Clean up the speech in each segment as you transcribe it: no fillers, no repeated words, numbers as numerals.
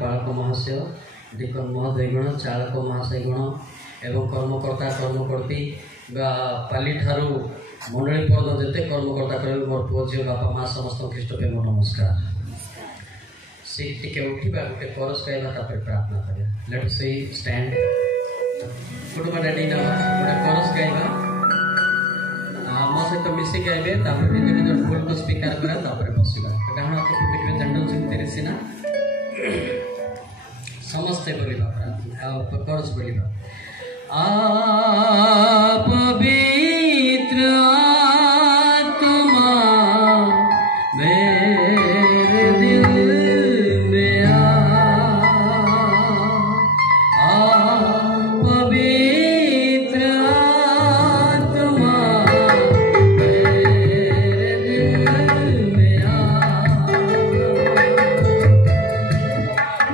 पालक महाशय डिकन महोदयगण चालक महाशयगण एवं कर्मकर्ता कर्मकर्ती पाली ठारू मंडली पर्यटन जिते कर्मकर्ता कर मोर पुओ झील बापा माँ समस्त ख्रीष्ट प्रेम नमस्कार। सीट टिके उठा गोटे करस गाइबा प्रार्थना करिया। लेट अस स्टैंड कुटुंब डैडी ना गोटे करस गाइबा मो सहित मिसी गाइबे निज निज भूल को स्वीकार करा बसवा डाण हाथ को देखिए जनरल सेमती सिना समस्ते बोलिबा प्रार्थना करस बोलिबा पवित्र आत्मा मेरे दिल में पवित्र आत्मा मेरे दिल में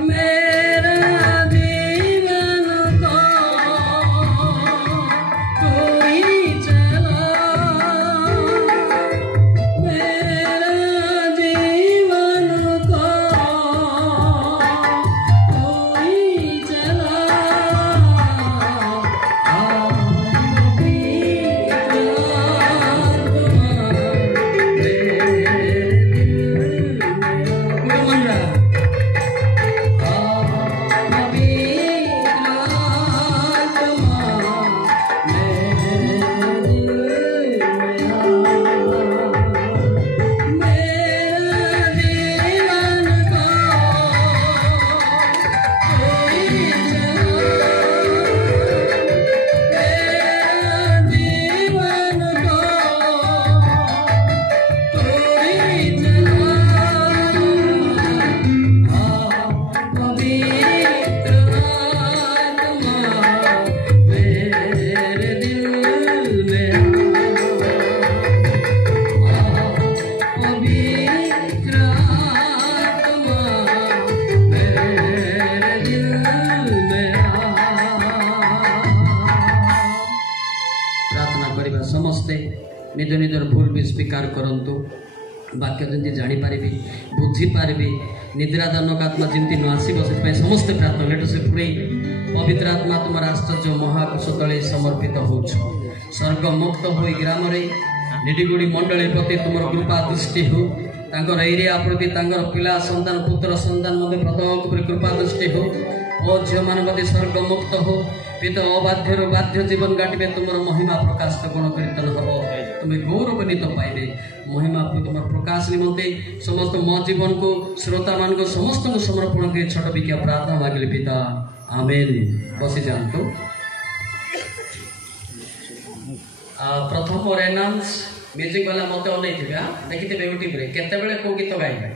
मेरा जीवन को कोई चला मेरा जीवन को कोई चला समस्ते निज निजर भूल भी स्वीकार करंतु वाक्य जमी जापर बुझीपारि निद्रादानक आत्मा जमी न आसो से समस्ते प्रार्थना लेट से पुरे पवित्र आत्मा तुम आश्चर्य महाकोश तले समर्पित हो स्वर्ग मुक्त हो ग्राम निडिगुड़ी मंडली प्रति तुम कृपा दृष्टि हो एरिया प्रति पिला संतान पुत्र संतान प्रत्येक कृपा दृष्टि हो ओ झील मान प्रति स्वर्ग मुक्त हो पित अबाध्य बाध्य जीवन काटे तुम महिमा प्रकाश गुण कीर्तन हम तुम्हें गौरवान्वित पाइबे महिमा तुम प्रकाश निमंते समस्त मो जीवन को श्रोता मान को समस्त को समर्पण कर छोट बिकिया प्रार्थना मांगले पिता आमेन। बसी जातु प्रथम रेनांस म्यूजिक वाला मत अनै देखिए यूट्यूब रे केते बेले को गीत गाइबे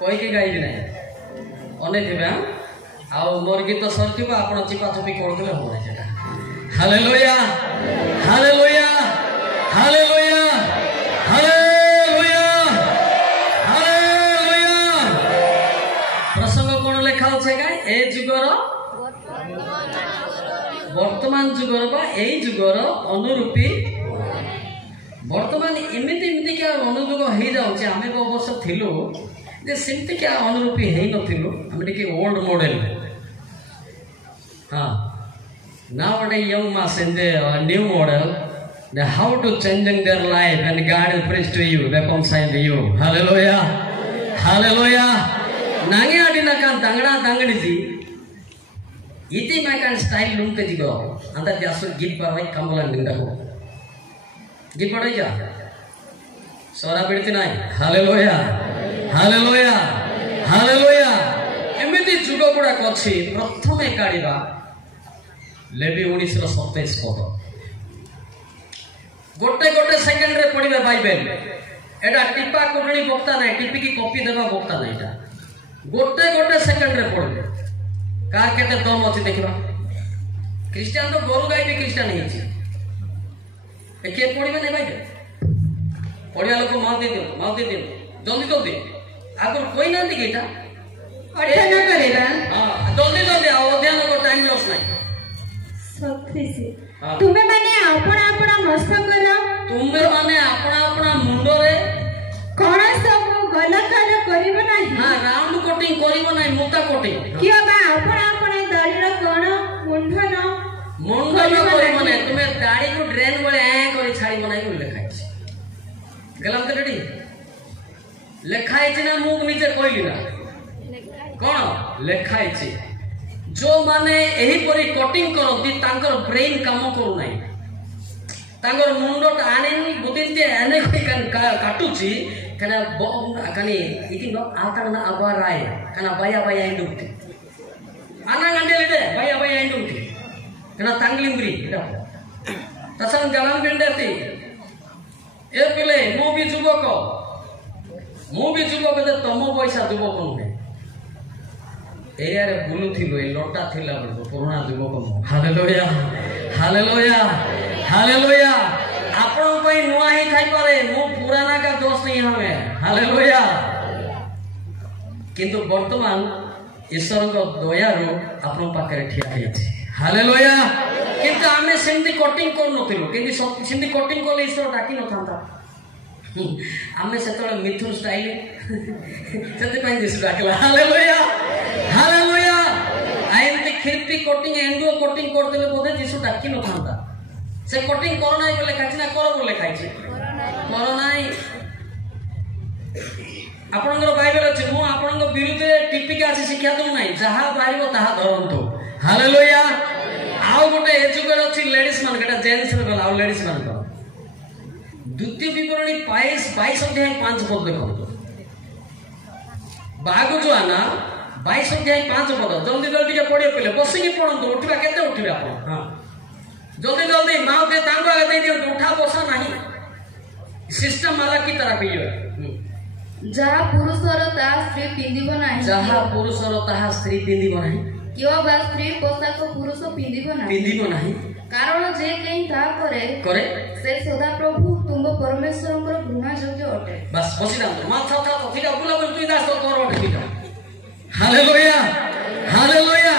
कोई के गाइबे ना अनै आउ मोर गीत सरथिबो आपण चिपा चुपी करथले हो सेटा hallelujah hallelujah hallelujah hallelujah hallelujah. प्रसंग कोन लेखा होछे गाय ए जुगर वर्तमान जुगर बा ए जुगर अनुरूपी वर्तमान एमिति एमिति क्या अनुयोग हो जाउछे आमे को वर्ष थिलु जे सिमति क्या अनुरूपी हे नथिलु आमे टिके old model nowadays young mass in the new model, the how to changing their life and God will preach to you, reconcile to you. Hallelujah, hallelujah. Nangi adina kan tangda tangdi ji, iti makan style lumte jigo. Anta jasul git parai kambulan dingda ho. Git parai ja. Sora berti nai. Hallelujah, hallelujah, hallelujah. Emiti juga budak koci, prothome kadiba. लेवी 1927 पद गोटे गोटे second रे पढ़िबे Bible एटा टिपा कोटणी बक्ता नै टिपी की copy देबा बक्ता नै एटा गोटे गोटे सेकेंड रे पढ़िबे कार केते दम अछि देखबा क्रिश्चियन तो गोरु गाय भी क्रिश्चियन नै अछि ए के पढ़िबे नै बाइबल पढ़िया लोक मां दे दियो जल्दी जल्दी आगर कोई ना दी गेटा अध्ययन करेला हां जल्दी जल्दी आओ अध्ययन को टाइम लॉस नै तुम्हें माने अपना अपना मस्तक करो तुम्हें माने अपना अपना मुंडो रे कोन सब କଲକାର କରିବ ନାହିଁ। ହଁ ରାଉଣ୍ଡ କଟିଂ କରିବ ନାହିଁ, ମୋଟା କଟିଂ। କିଏ ବା ଆପଣ ଆପଣ ଦାଢ଼ିର କଣ ମୁଣ୍ଡନ କରିବ ନାହିଁ। ତୁମେ ଦାଢ଼ିକୁ ଡ୍ରେନ୍ ବେଳେ କରି ଛାଡ଼ିବ ନାହିଁ ବୋଲି ଲେଖା ହେଇଛି। ଗେଲାମ ତ ରେଡି ଲେଖା ହେଇଛି ନା ମୁଁ ନିଜେ କହିଲି ନା କଣ ଲେଖା ହେଇଛି? ଯୋଉମାନେ ଏହିପରି କଟିଂ କରନ୍ତି ତାଙ୍କର ବ୍ରେନ୍ କାମ କରୁନାହିଁ। ତାଙ୍କର ମୁଣ୍ଡଟା ଆଣିନି ବୁଦ୍ଧି ଏନେ କାଟୁଛି କାନା କାନି ఇది ఆతన అబారాయ కాన బయ బయ ఇండుంటి అన్న గంటెలిదే బయ బయ ఇండుంటి కాన తంగ్లింగ్రి తసన్ గలం బిండతి ఏ పిల్లే ମୁଁ ବି ଯୁବକ ଯେ ତମ ପଇସା ଯୁବକ ନୁହେଁ। ଏରିଆରେ ବୁଲୁଥିଲୁ ଏ ଲଟା ଥିଲା ବେଳକୁ ପୁରୁଣା ଯୁବକ ମୁଁ। Hallelujah hallelujah hallelujah. ଆପଣଙ୍କ ପାଇଁ ନୂଆ ହିଁ ଥାଇପାରେ, ମୁଁ ପୁରାନା କା ଦୋଷ नहीं हमें। हालेलुया। କିନ୍ତୁ ବର୍ତ୍ତମାନ ଈଶ୍ୱରଙ୍କ ଦୟାରୁ ଆପଣଙ୍କ ପାଖରେ ଠିଆ ହେଇଛି। ହାଲେଲୁୟା। କିନ୍ତୁ ଆମେ ସେମିତି କଟିଂ କରୁନଥିଲୁ, କିନ୍ତୁ ସେମିତି କଟିଂ କଲେ ଈଶ୍ୱର ଡାକି ନଥାନ୍ତା। ଆମେ ସେତେବେଳେ ମିଥୁନ ଷ୍ଟାଇଲ ସେଥିପାଇଁ ଯୀଶୁ ଡାକିଲା। Hallelujah hallelujah. ଏମିତି ଖିର୍ପି କଟିଂ ଏଣ୍ଡୁଅ କଟିଂ କରିଦେଲେ ବୋଧେ ଯୀଶୁ ଡାକି ନଥାନ୍ତା। ସେ କଟିଂ କର ନାହିଁ ବୋଲି ଲେଖାଇଛି ନା କର ବୋଲି ଲେଖାଇଛି? କର ନାହିଁ। ଆପଣଙ୍କର ବାଇବେଲ ଅଛି, ମୁଁ ଆପଣଙ୍କ ବିରୁଦ୍ଧରେ ଟିପିକି ଆସି ଶିକ୍ଷା ଦଉ ନାହିଁ, ଯାହା ବାହାରିବ ତାହା ଧରନ୍ତୁ। ହାଲେଲୁୟା। ଆଉ ଗୋଟେ ଏ ଯୁଗରେ ଅଛି ଲେଡିସ୍ ମାନଙ୍କ, ଏଟା ଜେଣ୍ଟସ ଗଲା ଆଉ ଲେଡିସ୍ ମାନଙ୍କର ଦ୍ୱିତୀୟ ବିବରଣୀ 22 ଅଧ୍ୟାୟ 5 ପଦ ଦେଖନ୍ତୁ। ବାହାକୁ ଯୁଆ ନା 22 ଅଧ୍ୟାୟ 5 ପଦ ଜଲ୍ଦି ଜଲ୍ଦି ଟିକେ ପଢିବେ ପିଲେ, ବସିକି ପଢନ୍ତୁ। ଉଠିବା କେତେ ଉଠିବେ ଆପଣ? ହଁ जल्दी जल्दी माँ के तांगो आगे दे दियो, उठा बसा नहीं सिस्टम वाला की तरह भी है। जहाँ पुरुषर ताहा स्त्री पिंदिब नाही, जहाँ पुरुषर ताहा स्त्री पिंदिब नाही, किंवा बा स्त्री पोशाक पुरुष पिंदिब नाही, कारण जे कहीं ताहा करे से सदा प्रभु तुम परमेश्वरଙ୍କର ଘୃଣା ଯୋଗ୍ୟ ଅଟେ। बस बसी ना माथा था तो ठीक है बुला बुला तू दास तो कर अटे ठीक है। Hallelujah hallelujah.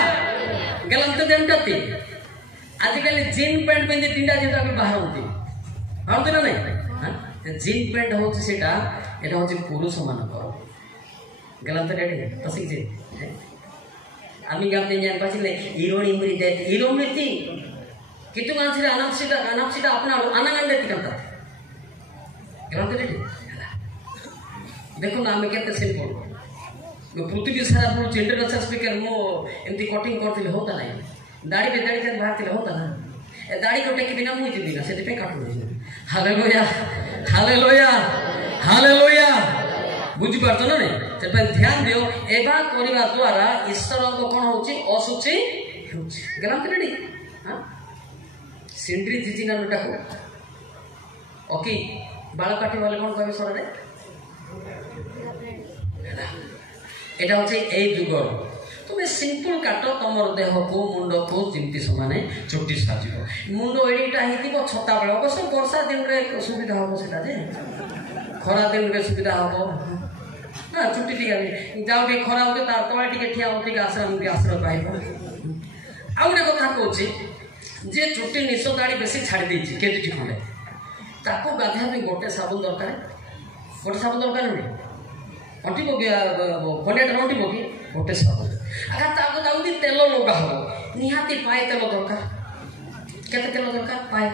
गलंत देंटती आजिकल जीन पैंट पिंधि तीनटा जेटा भी बाहर होती हरती ना नहीं। जीन पैंट होची सेटा एटा होची पुरुष मानकर। गलंत रेडी तो सीजे आम्ही गामते जान पाचिले इरोणी मुरी दे इरो मिती कितु गांसिरा अनापसिता अपना अनागंडे तिकंता। गलंत रेडी देखो ना हमें केते सिंपल पृथ्वी सारा पुरु इंटरनेशनल स्पीकर मो एमती कटिंग करथिले होता नाही। दाढ़ी पे दाढ़ी बाहर तिले होता ना ए दाढ़ी को टेकी बिना मुई जिबिना सेति पे काटु नहीं। Hallelujah hallelujah hallelujah. बुझी पारतो ना नहीं से पे ध्यान दियो एबा करिवा द्वारा ईश्वर को कोन होची असुचि होची। गलम रेडी हां सिंड्री जिजिना नटा को ओके बाल काटी वाले कोन कहबे सर रे एटा होची ए जुगर तुम्हें सिंपल काट तुम देह को मुंड को जमी समाने चुट्टी साजिब मुंड एडिटा हो छता बेल अवश्य वर्षा दिन में सुविधा हम से खरा दिन में सुविधा हम हाँ चुट्टी टी जाओ टे खरा होते तार तले टे ठिया हो आश्रय पाइब। आउ गोटे कथा कहूँ जे चुट्टी निश दाड़ी बेसी छाड़ी देती केजी खंडे ताको गाधेया गोटे साबुन दरकार नुहे अंटिब कि खंडिया अंटिब कि गोटे साबुन आगे ताको तेल लगा हम निहाती पाए तेल दरकार केते तेल दरकार पाए।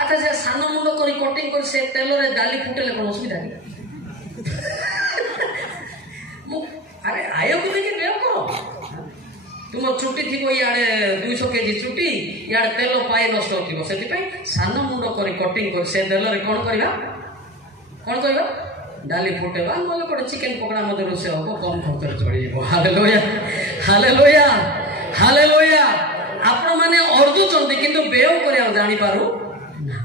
अच्छा से सान मुंड कर कटिंग कर से तेल रे डाली फुटेले कौन असुविधा कि अरे आय को देखिए व्यय करो तुम चुट्टी थी इे 200 केजी चुट्टी इे तेल पाए नष्ट थी से सान मुंड कर कटिंग कर से तेल रे कौन करवा डाली फुटेबा ना गोटे चिकेन पकड़ा मत रोषे हम कम खर्च चढ़। Hallelujah hallelujah hallelujah. आपण माने अर्दुचंती किंतु व्यय करिया जानि पारु ना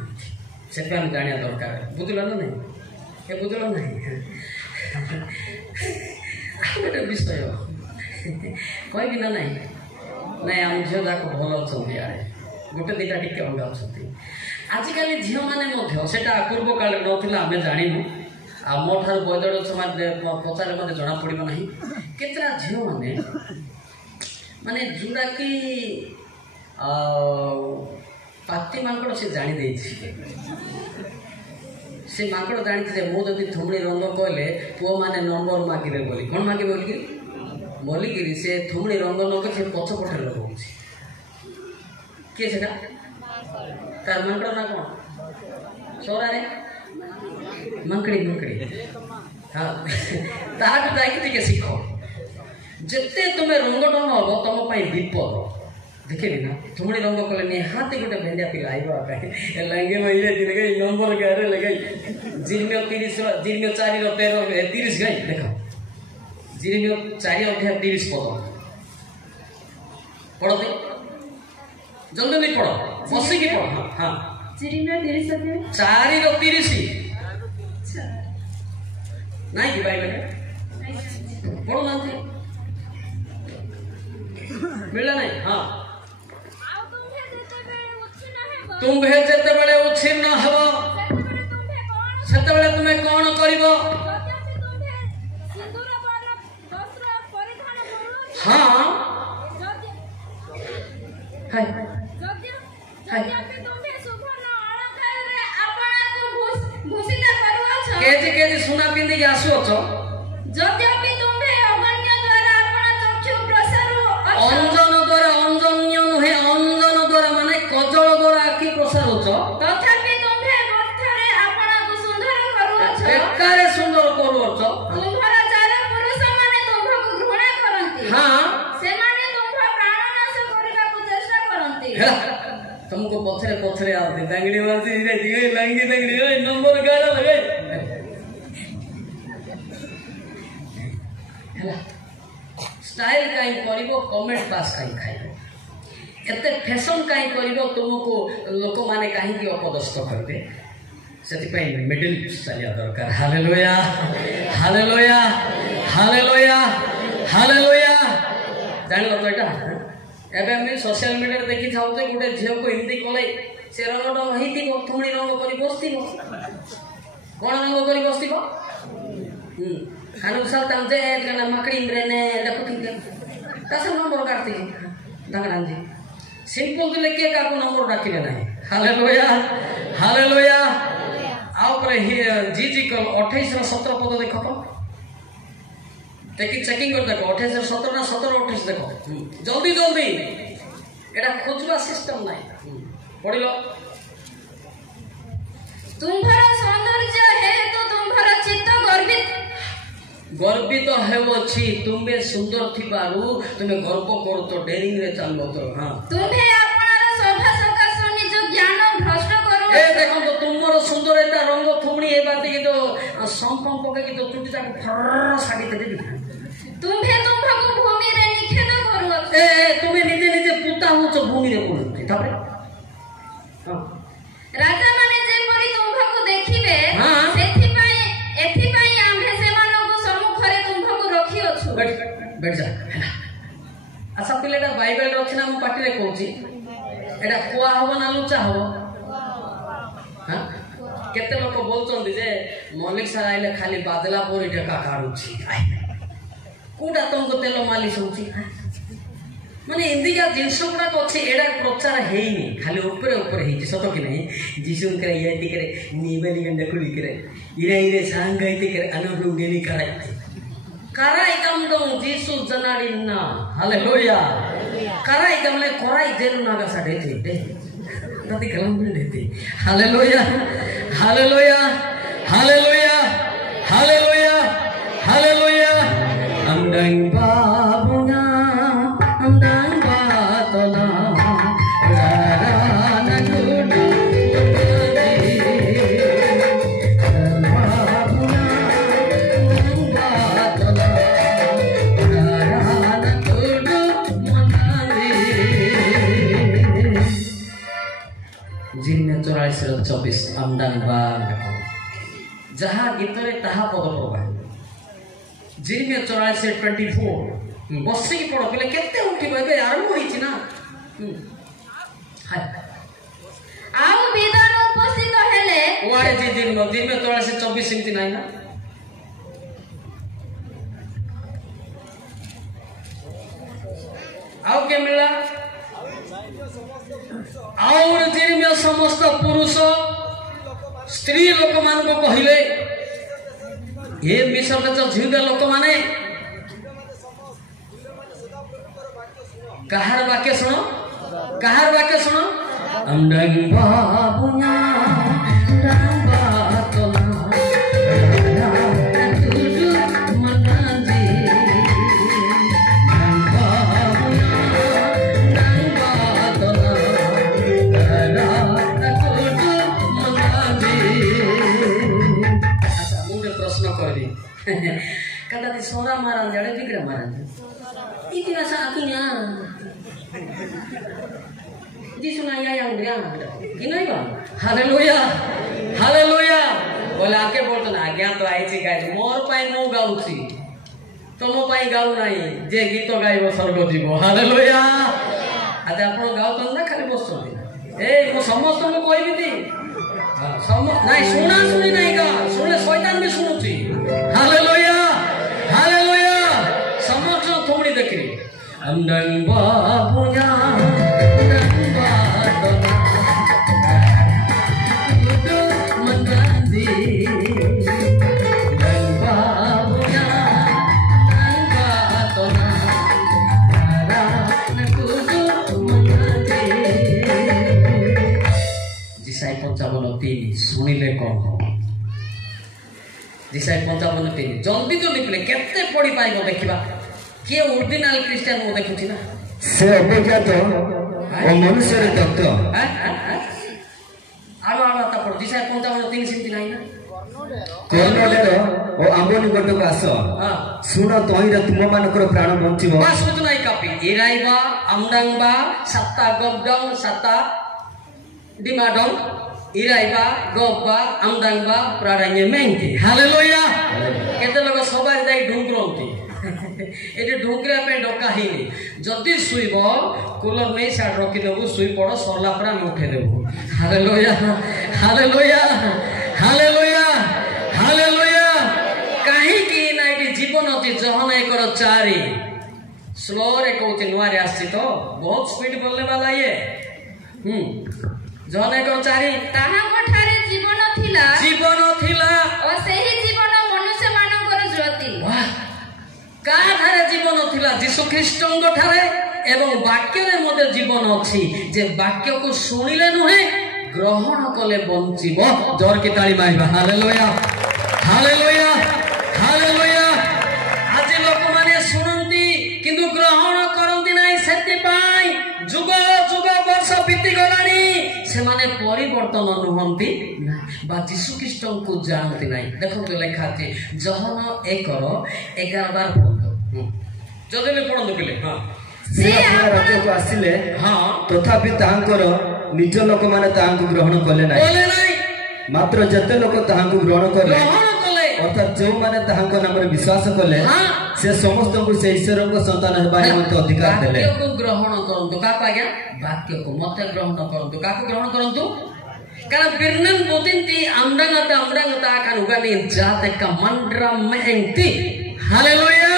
से हम जानिया दरकार। बुझलो ना नहीं ए बुझलो नहीं गोटे विषय कहबी ना नहीं नहीं आम झील जाक भल अच्छा गोटे दुटा टी अलग अच्छा आजिकल झील मैंने सेटा पूर्व काल ना आम जानू आ मो ठार बदड़ पचारे मत जना पड़ो ना केतरा झील मैंने माने जोड़ा कि पाती मांकड़ से जानी से माकड़ जानी थे मो जदि थुमड़ी रंग कहले पुओ माने नंबर मागिबे बोली कोन मागिबे बोली से थुमड़ी रंग न से पछ पठे लगाउछि के सेटा तार माकड़ ना कोन सोरा रे मंकड़ी हाँ ताहाक जाइके टिके शिखो जिते तुम्हें रंग ढंग हम तुम विपद देखे ना थुमड़ी रंग कले निहाती गोटे भेंडिया पिला आई लंगे महिला दिन गई नंबर गारे लगे जिरमियो 30 जिरमियो 4 13 30 गई देखो जिरमियो 4 अध्याय 30 पद पढ़ो दे जल्दी नहीं पढ़ो बसी की पढ़ो हाँ जिरमियो 30 अध्याय 4 रो 30 नहीं कि बाइबल पढ़ो ना मिला नहीं हाँ तुम्भे जेते बेले उच्छिन्न हबो सेते बेले तुमे कोन करिवो हाँ हाय केजी सुना पिंदी आसो छ यद्यपि तुम्हे अगण्य द्वारा अपना चक्षु प्रसार अंजन द्वारा अंजन्य नुहे अंजन द्वारा माने कजल द्वारा आखि प्रसार होछ तथापि तुम्हे गर्थरे अपना को सुंदर करूछ बेकारे सुंदर करूछ तुम्हारा चार पुरुष माने तुम्हको घृणा करंती हां से माने तुम्हा प्राणनाश करिबा को चेष्टा करंती तुमको पछरे आते दांगड़ी मारती धीरे लंगी दांगड़ी ओए नंबर गाला लगे स्टाइल कहीं करिवो कमेंट पास कहीं खाइबो एते फैशन कहीं करिवो तुमको लोक माने कहीं की अपदस्थ करबे सेति पई मिडिल चलिया दरकार हालेलुया हालेलुया हालेलुया हालेलुया जानलो तो एटा एबे हम सोशल मीडिया देखि थाउ जे गुटे झियो को हिंदी कोले से रंगडो हिती को थुमणी रंग करी बस्तिबो कोन रंग करी बस्तिबो अनुसार तमजे एतना मकड़ी मरेने देखो कि तसे नंबर काटती दंगड़ान जी सिंपल दिले के का को नंबर डाकिले नाही हालेलुया हालेलुया आ ऊपर जी को 28 रो 17 पद देखो तो चेकिंग कर देखो 28 रो 17 ना 17 28 देखो जल्दी जल्दी एटा खोजवा सिस्टम नाही पढिलो तुम्हारा सौंदर्य है तो तुम्हारा चित्त गर्वित हेवछि तुमे सुंदर थिबारु तुमे गर्व करू तो डेरिंग रे चलबो तो हां तुम्हे आपनार शोभा सकाश निज ज्ञान भ्रष्ट करू ए देखो तो तुमरो सुंदरता रंग थुमणी ए बाते की तो संपम पके की तो चुटी जाक फर साडी देबी तुम्हे तुमको भूमि रे निखेद करू ए तुमे निजे निजे पुता होछ भूमि रे कोन तापरे हां राजा माने जे परी तुमको देखिबे हां एथि पई आम्भे सेमानको सम्मुखरे तुमको रखी अछु बैठ जा अच्छा पिलेटा बाइबल रखि ना हम पाटी रे कहूची एटा कुआ हबो ना लुचा हबो हां केते लोक बोलचंदी जे मलिक सर आइले खाली बादला पोरी ढेका काढुची कोडा तुमको तेल मालिश होची माने इंदिका जिंस गुडा अछि एडा प्रचार हेइनी खाली ऊपर ऊपर हेइ सतो कि नहीं जीसु करे याति करे नीबली गंडा खुली करे इरे सांगाइते करे अनुरुंगेनी करे कराई कम दो जीसु जनाडिना हालेलुया कराई कमले कोराई जेनु नागा साडे थे तति कलम देती hallelujah hallelujah hallelujah hallelujah hallelujah अंडंग बाबुना अंडंग बातला राना गुडा जिन्ने 44-24 अंडंग बाग जहाँ गीतरे ताहा पद प्रभा जिन्ने 44-24 बसी की पढ़ो पहले केते उठी बे आरंभ होईची ना हाय आउ विधान उपस्थित हेले वारे जी जिन्ने 44-24 सिमती नाही ना आओ के मिला और जिन्ने समस्त पुरुष स्त्री लोक मान को कहले ये मिशन तो झिउदा लोक माने कहार वाक्य सुनो अंडंग बाबुना रंगा तोला तुडु मनाजी रंगा तोला तुडु मनाजी। अच्छा मुझे प्रश्न कर दी कदा ती सोरा मारा जड़े बिगड़ा मारा इतना सा आकिnya di sungai yang dia ini bang hallelujah बोले आके बोलते ना आज्ञा तो आई थी गाय मोर पाई मो गाउची तुम पाई गाउ नाही जे गीत गाइबो स्वर्ग जीव हालेलुया आज आपण गाउ तो ना खाली बसो ए मो समस्त को कहबी दी नहीं सुना सुनी नहीं का सुनले शैतान भी सुनुची हालेलुया समस्त थोड़ी देखी अंडंग बाबुया जिसाई 55:3 सुनिले कौन हो जिसाई 55:3 जल्दी तो लिखले केते पढ़ी पाइबो देखिबा के ओरिजिनल क्रिश्चियन मो देखुची ना से अज्ञात ओ मनुष्य रे तत्व आलो ता पढ़ जिसाई 55:3 सिंती नाही ना कर्णडेर ओ आंबोनी गटक आस सुन तोहिरे तुम मानकर प्राण बंचिबो बस बुझ नाही कापी इराइबा आमडांगबा सत्ता गबडंग सत्ता डिमाडंग इराइबा गबबा आमडांगबा प्राणान्य मेंती हालेलुया केते लोग सबार जाई ढुंगरंती एटे ढुंगरा पे डका हिनी जदी सुइबो कूलर नै साड रखि देबो सुइ पड़ो सरला पर हम उठे देबो हालेलुया काहे कि नाइटी जीवन अति जहन एकर चारी स्लो रे कहते नुआरे आसी तो बहुत स्पीड बोलने वाला ये जहन एकर चारी ताहाको ठारे जीवन थिला ओ सेही जीवन मनुष्य मानकर ज्योति वाह का ठारे जीवन थिला यीशु ख्रीष्टଙ୍କ ठारे एवं वाक्य रे मते जीवन अछि जे वाक्य को सुनिले नहे ग्रहण कले बंचिबो जोर की ताली मारिबा हालेलुया आज लोक माने सुनंती किंतु ग्रहण करंती नाही सेति पाई जुग वर्ष बीती गलानी से माने परिवर्तन नुहंती बा यीशु ख्रीष्ट को जानती नाही देखो तो लिखा अछि जहन 1:11 जदे में पढंतु पिले हां से राज्य को आसिले हां तथापि तांकर निज लोक माने तांको ग्रहण कले नाही मात्र जते लोक तांको ग्रहण कले अर्थात जो माने तांको नाम रे विश्वास कले से समस्त को से ईश्वर को संतान हेबा निमंत अधिकार देले वाक्य को ग्रहण करंतु का आज्ञा वाक्य को मते ग्रहण करंतु का ग्रहण करंतु कारण बिरनन बोतिंती आमडांगता kan ugani जाते का मंडरा मेंगती हालेलुया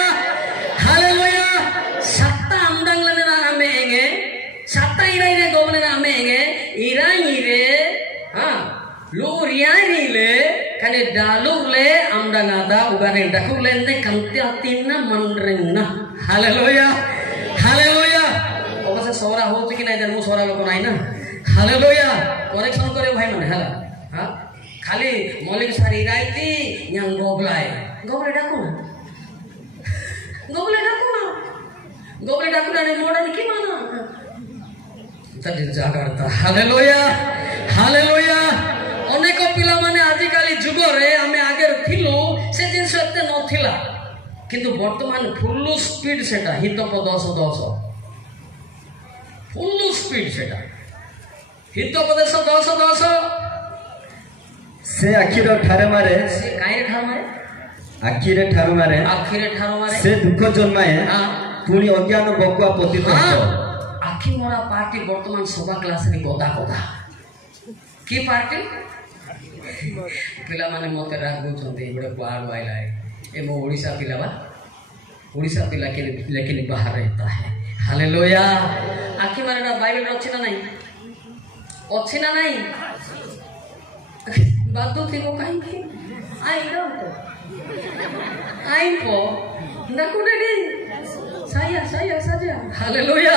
सत्ता आमडांग लेने ना मेंगे सत्ता इराई रे गोबले ना मेंगे इराई रे हां लुरियानिले kane dalule amdangada ugane dakulende kantiatina mandrengna hallelujah अवश्य सोरा हो कि नहीं जन्म सोरा लोक नहीं ना हालेलुया करेक्शन करे भाई माने हला हां खाली मौलिक सारी राइती yang गोबले डाकू ना मॉडर्न की माना तदि जागरता हालेलुया अनेक पिला माने आजि काली जुग रे हमें आगे थिलु से जिन सत्य न थिला किंतु वर्तमान फुल स्पीड सेटा हितप 10 फुल स्पीड सेटा हितोपदेश 10 से आखिर ठारे मारे से काई ठार मारे आखिर ठार मारे से दुख जन्माए पुनी अज्ञान बकुआ पतित आखि मोरा पार्टी वर्तमान सभा क्लास रे गोदा की पार्टी पिला माने मते रागु चंदी बड़े पहाड़ आइला है ए मो ओडिसा पिला के लेकिन बाहर रहता है हालेलुया आखि मारे बाइबल अछि ना नहीं ବାଧୁଥିବ କାହିଁକି ଆଇପ ଡାକୁଡେଡି ସାୟା ସାୟା ସାଜା ହାଲେଲୁୟା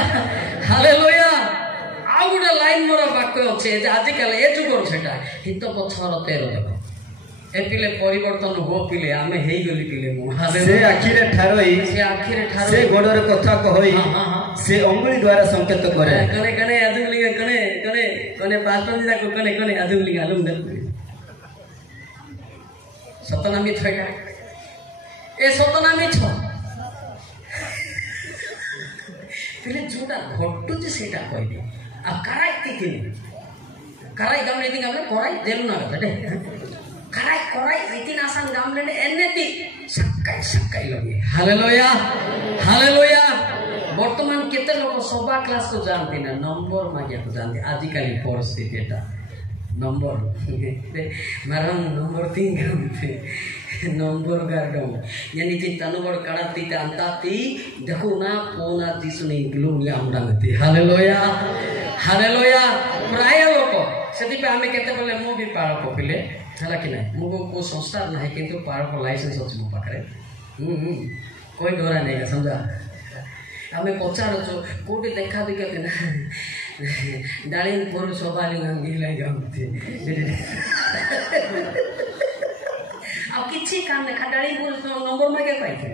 ହାଲେଲୁୟା। ଆଉ ଗୋଟେ ଲାଇନ୍ ମୋର ବାକ୍ୟ ଅଛି ଯେ ଆଜିକାଲି ଏ ଯୁଗର ସେଟା ହିତ ପଛର 13 ଦେଖ ଏ ପିଲେ ପରିବର୍ତ୍ତନ ହୋ ପିଲେ ଆମେ ହେଇଗଲି ପିଲେ ମୁଁ ସେ ଆଖିରେ ଠାରଇ ସେ ଗୋଡରେ କଥା କହଇ ସେ ଅଙ୍ଗୁଳି ଦ୍ୱାରା ସଂକେତ କରେ କନେ କନେ ଆଦୁଲି କନେ କନେ କନେ ପାଷ୍ଟର ଯାକ କନେ କନେ ଆଦୁଲି ଆଲୁମ ଦେ ସତନା ମିଛ ଏଟା ଏ ସତନା ମିଛ ପିଲେ ଯୋଉଟା ଘଟୁଛି ସେଇଟା କହିବି ଆଉ କାରାଇ ତିଥିନି karai gamle ini gamle korai delu na gade karai korai itin asan gamle ne enneti sakai lagi haleluya haleluya বর্তমান কেতে লোক সবা ক্লাস তো জানতে না নম্বর মাগিয়া তো জানতে আজকাল পরিস্থিতি এটা নম্বর মারাম নম্বর 3 গামতে নম্বর গার্ডম यानी चिंता नंबर काढती ते अंताती देखो ना पोना दिसुनी ग्लुमी आमडांगती हालेलुया हालेलुया प्राय लोक सेति पे आमे केते बोले मो भी पाळक पिले हला कि नै मो को संस्था नाही किंतु पाळक लाइसेंस अछि मो पाखरे कोई डरा नै समझा आमे पचारछु कोटी देखा दिके ना डालिन पुरु सोबाली गंगीला गमते अब किछि काम ने खडाली पुरु नंबर मागे पाइथे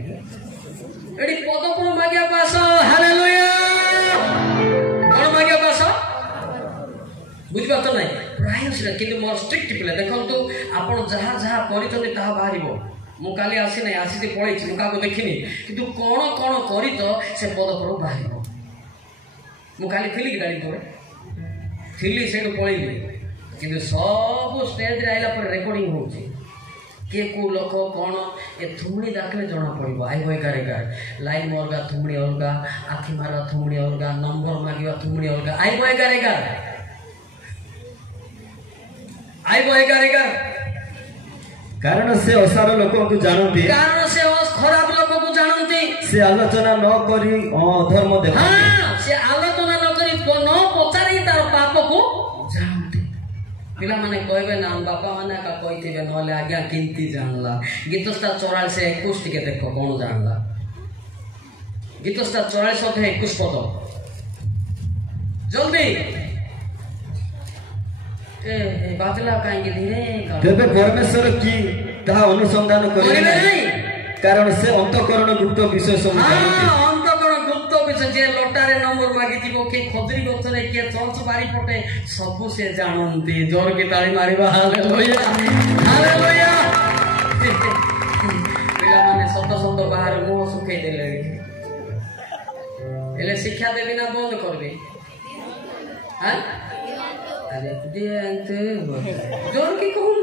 एडी पदपुर मागे पास हालेलुया कोन मागे पास बुझ पात नै प्राय से किंतु मोर स्ट्रिक्ट पिले देखंतु आपण जहा जहा परितने ताहा बाहरिबो मु काली आसी नै आसी ते पळै छि मुका को देखिनी किंतु कोन कोन करी तो से पदपुर बाहरिबो मु काली थिली गाड़ी पर थिली सेडु पळैली किंतु सब स्टेज रे आइला पर रेकॉर्डिंग होछि के को लोक कोन ए थुमणी दाखले जणा पड़िबो आई होय करेगा लाइन मोरगा थुमणी अलगा आखि मारा थुमणी अलगा नंबर मागिवा थुमणी अलगा आई होय करेगा कारण से असार लोक को जानती कारण से खराब लोक को जानती से आलोचना न करी धर्म देखा हां से आलोचना न करी न पचारी तार पाप को जानती पिला माने कहबे ना बापा माने का कहिथिबे नले आज्ञा किंती जानला गीतस्था 44 से 21 टिके देखो कोन जानला गीतस्था 44 अध्याय 21 पद जल्दी ए बादला काहेंगे धीरे तेबे परमेश्वर की ताहा अनुसंधान करे नहीं कारण से अंतःकरण गुप्त विषय सब जानती अंतःकरण गुप्त विषय जे लोटारे नंबर मागितिबो के खजरी गछरे के चर्च बारी पटे सब से जानंती जोर के ताली मारिबा हालेलुया हालेलुया पिला माने सत सत बाहर मुंह सुखै देले एले शिक्षा देबी ना बंद करबे हां अरे दियंते जोर की कहूं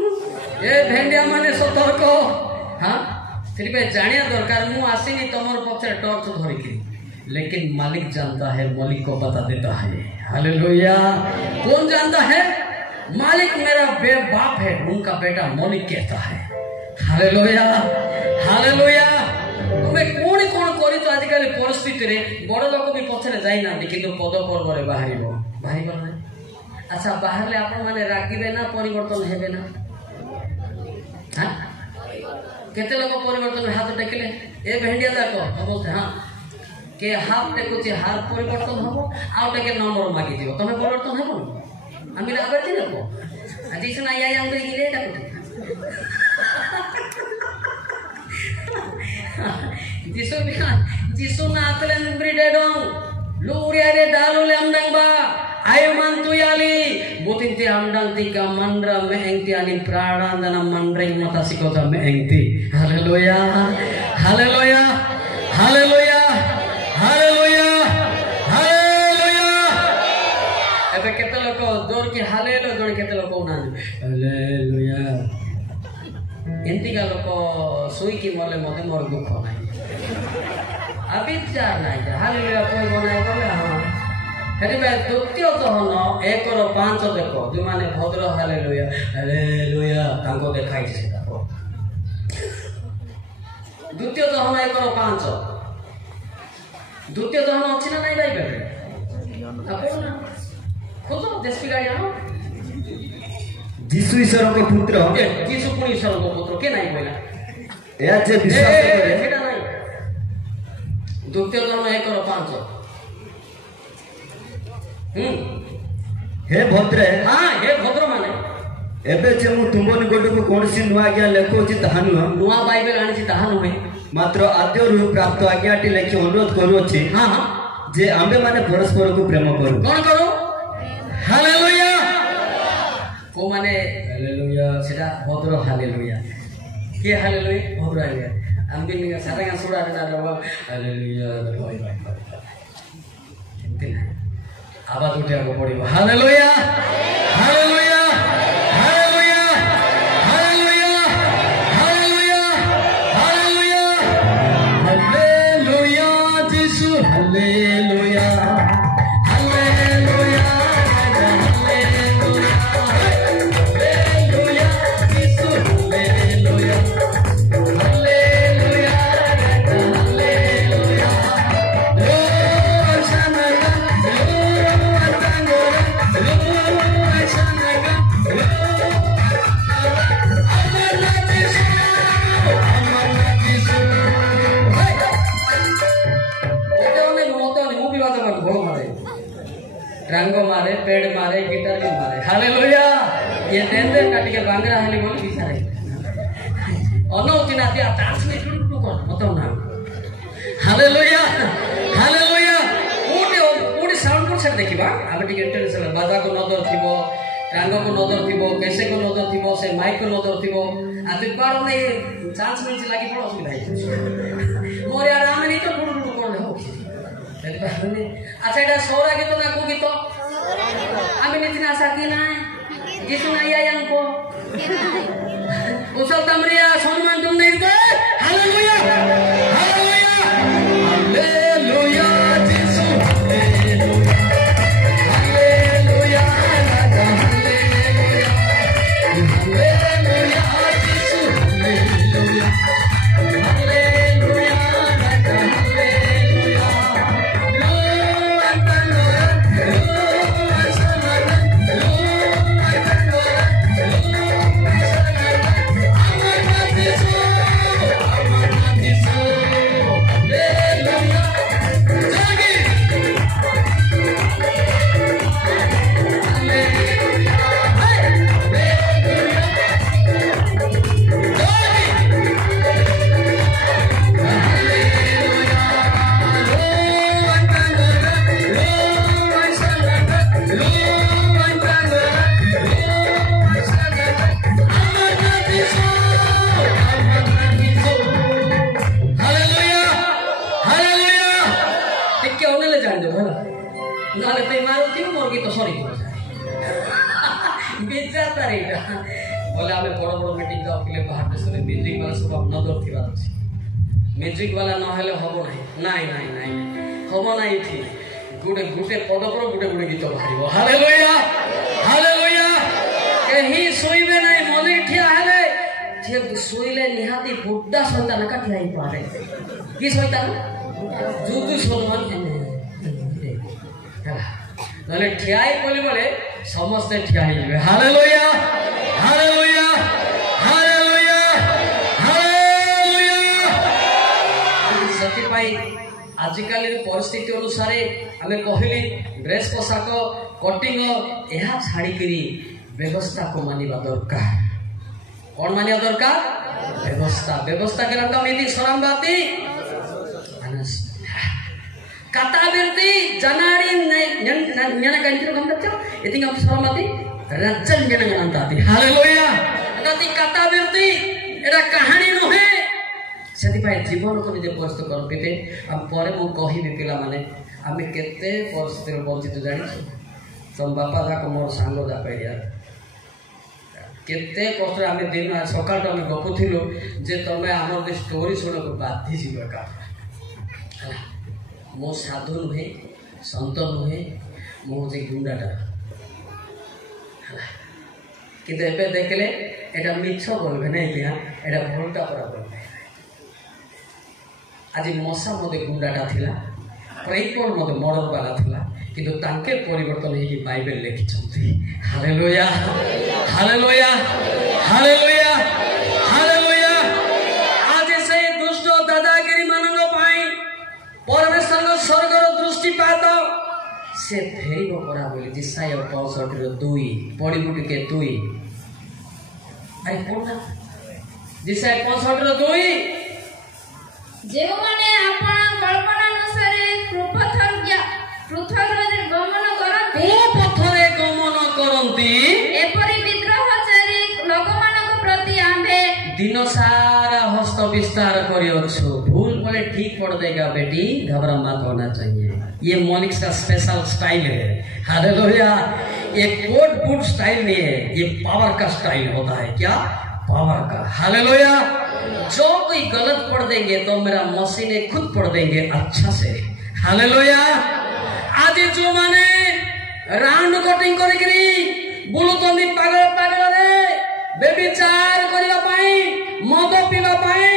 ए भेंडिया माने सतर्क हां तेरी पे जानिया दरकार मु आसीनी तमर पछे टॉर्च धरि के लेकिन मालिक जानता है मालिक को बता देता है हालेलुया कौन जानता है मालिक मेरा बाप है उनका बेटा मालिक कहता है हालेलुया हालेलुया तुम्हें कोन कोन करी तो आजिकल परिस्थिति रे बड़ लोक भी पछरे जाई ना किंतु पद पर्व रे बाहरिबो बाहरिबो ना अच्छा बाहरले आपण माने राखिबे ना परिवर्तन हेबे ना हां केते लोक परिवर्तन हाथ टेकले ए भेंडिया जाको समझते हां के हाथ टेकुची हाथ परिवर्तन हबो आउ टेके नंबर मागी दियो तमे परिवर्तन हबो आमी ला आबे दिनको आजि सुना या अंग गिले डाको जिसु ना atlen bridedong luria re dalu lemdang ba ayo mantu yali butinti amdang tiga mandra meengti ani pradana mandreng mata sikota meengti haleluya haleluya haleluya haleluya haleluya ebe kete loko dor ki haleluya dor kete loko unan haleluya enti ka loko sui ki mole mode mor dukho nai अभी चार नहीं जा hallelujah कोई बनाए बोले हां हेरी बे द्वितीय दहन 1 और 5 देखो जो माने भद्र हालेलुया हालेलुया तांको देखाई से देखो द्वितीय दहन 1 और 5 द्वितीय दहन अछि ना नहीं भाई बेटे अपन खोजो देश की गाड़ी आनो ଯୀଶୁ ଈଶ୍ୱରଙ୍କ ପୁତ୍ର ଯୀଶୁ ପୁଣି ଈଶ୍ୱରଙ୍କ ପୁତ୍ର କେ ନାହିଁ କହିଲା ଏହା ଯେ ବିଶ୍ୱାସ କରେ ସେଟା ନାହିଁ। ଦ୍ୱିତୀୟ ଧର୍ମ 1:5 ହେ ଭଦ୍ରେ ହେ ଭଦ୍ର ମାନେ ଏବେ ଯେ ମୁଁ ତୁମ ନିକଟକୁ କୌଣସି ନୂଆ ଆଜ୍ଞା ଲେଖୁଅଛି ତାହା ନୁହଁ, ନୂଆ ବାଇବେଲ ଆଣିଛି ତାହା ନୁହେଁ, ମାତ୍ର ଆଦ୍ୟରୁ ପ୍ରାପ୍ତ ଆଜ୍ଞାଟି ଲେଖି ଅନୁରୋଧ କରୁଅଛି ଯେ ଆମ୍ଭେ ମାନେ ପରସ୍ପରକୁ ପ୍ରେମ କରୁ। କଣ କରୁ? ହାଲେଲୁୟା। କୋଉମାନେ ହାଲେଲୁୟା ସେଟା ଭଦ୍ର ହାଲେଲୁୟା। କିଏ ହାଲେଲୁୟା? ଭଦ୍ର ହାଲେଲୁୟା। ଆମ୍ଭେ ସାରା ଗାଁ ସୁଡ଼ା ହାଲେଲୁୟା ଏମିତି ନାହିଁ, ଆବାଜ ଉଠେଇବାକୁ ପଡ଼ିବ। Hallelujah hallelujah hallelujah hallelujah hallelujah hallelujah hallelujah ଯୀଶୁ ହାଲେଲୁୟା ହାଲେଲୁୟା ହାଲେଲୁୟା ହାଲେଲୁୟା ଯୀଶୁ ହାଲେଲୁୟା ହାଲେଲୁୟା ହାଲେଲୁୟା रंग मारे पेड़ मारे गिटार भी मारे हालेलुया ये देंदे काटी के बांगरा हेली बोली बिचारे अनौती नाती आतास में टुटु कर बताओ ना हालेलुया हालेलुया ओडी साउंड को छड़ देखिबा आबे टिके इंटरनेशनल बाजा को नजर थिबो रंग को नजर थिबो कैसे को नजर थिबो से माइक को नजर थिबो आते बार ने चांस मिल लागी पड़ असुविधा मोर यार आमे नहीं तो टुटु कर हो अच्छा এটা সৌরা গীত না কো গীত আমি নিতিন আশা কি না গীত না ইয়াং কো উসল তামরিয়া সম্মান তুমি নেই গো হালেলুয়া হালেলুয়া হালেলুয়া যিশু হালেলুয়া হালেলুয়া হালেলুয়া হালেলুয়া যিশু হালেলুয়া হালেলুয়া बोले आमे बड़ बड़ मीटिंग जाउथिले बाहर देशरे म्यूजिक वाला सब नजर थिबा अछि म्यूजिक वाला न हेले हबो नाही नाही नाही हबो नाही थी गुडे गुटे पद पर गुटे गुटे गीत बाहरिबो हालेलुया हालेलुया केही सोइबे नाही मने ठिया हेले जे सोइले निहाती बुड्ढा संतान का ठियाई पारे की सोइता जुजु सलमान नले ठियाई बोली बोले समस्त ठियाई जेबे हालेलुया हालेलुया हालेलुया हालेलुया सती पाई आजिकाली परिस्थिति अनुसार आमे कहली ड्रेस पोशाक कटिंग एहा छाड़ी करी व्यवस्था को मानिबा दरकार कौन मानिबा दरकार व्यवस्था व्यवस्था के नाम यदि सरामबाती कथा बेरती जनारी न्याना कंट्रो गंदच्चा यदि हम सरामबाती रज्जन जनंग अंताती हालेलुया अदाती कथा बेरती एटा कहानी नहे सेति पाई जीवन को निजे परिस्थित कर पिते हम परे मु कहिबे पिला माने आमे केते परिस्थिति रे वंचित जानि तम बापा जा को मोर सांगो जा पेरिया केते कष्ट आमे दिन सकाळ आमे गपुथिलो जे तमे हमर दे स्टोरी सुनो को बाधी जीव का मो साधु नुहे संत नुहे मो जे गुंडाटा किंतु एबे देखले एटा मिछ बोलबे नै पिया एटा भोलटा परा बोलबे आज मशा मते गुंडाटा थिला प्रेपर मते मर्डर वाला थिला किंतु तांके परिवर्तन है कि बाइबल लिखिछंती हालेलुया हालेलुया हालेलुया हालेलुया आज से दुष्ट दादागिरी मानन पाई परमेश्वर स्वर्गर दृष्टिपात से फेरिबो परा बोली जिसाय 65 रो 2 पडिबुटी के 2 अरे कोना जिसाय 65 रो 2 जेव माने आपण कल्पना अनुसारे पृथ्वी गमन करंती को पथरे गमन करंती एपरि विग्रहचारी लोकमानक प्रति आंबे दिन सारा हस्त विस्तार करियोछु भूल बोले ठीक पड़ देगा बेटी घबरा मत होना चाहिए ये मोनिक्स का स्पेशल स्टाइल है हालेलुया ये कोट बूट स्टाइल नहीं है ये पावर का स्टाइल होता है क्या पावर का हालेलुया जो कोई गलत पढ़ देंगे तो मेरा मशीनें खुद पढ़ देंगे अच्छा से हालेलुया आज जो माने राउंड कटिंग करिकरी बुलुतंदी पागल पागल रे बेबिचार करिया पाई मद पीवा पाई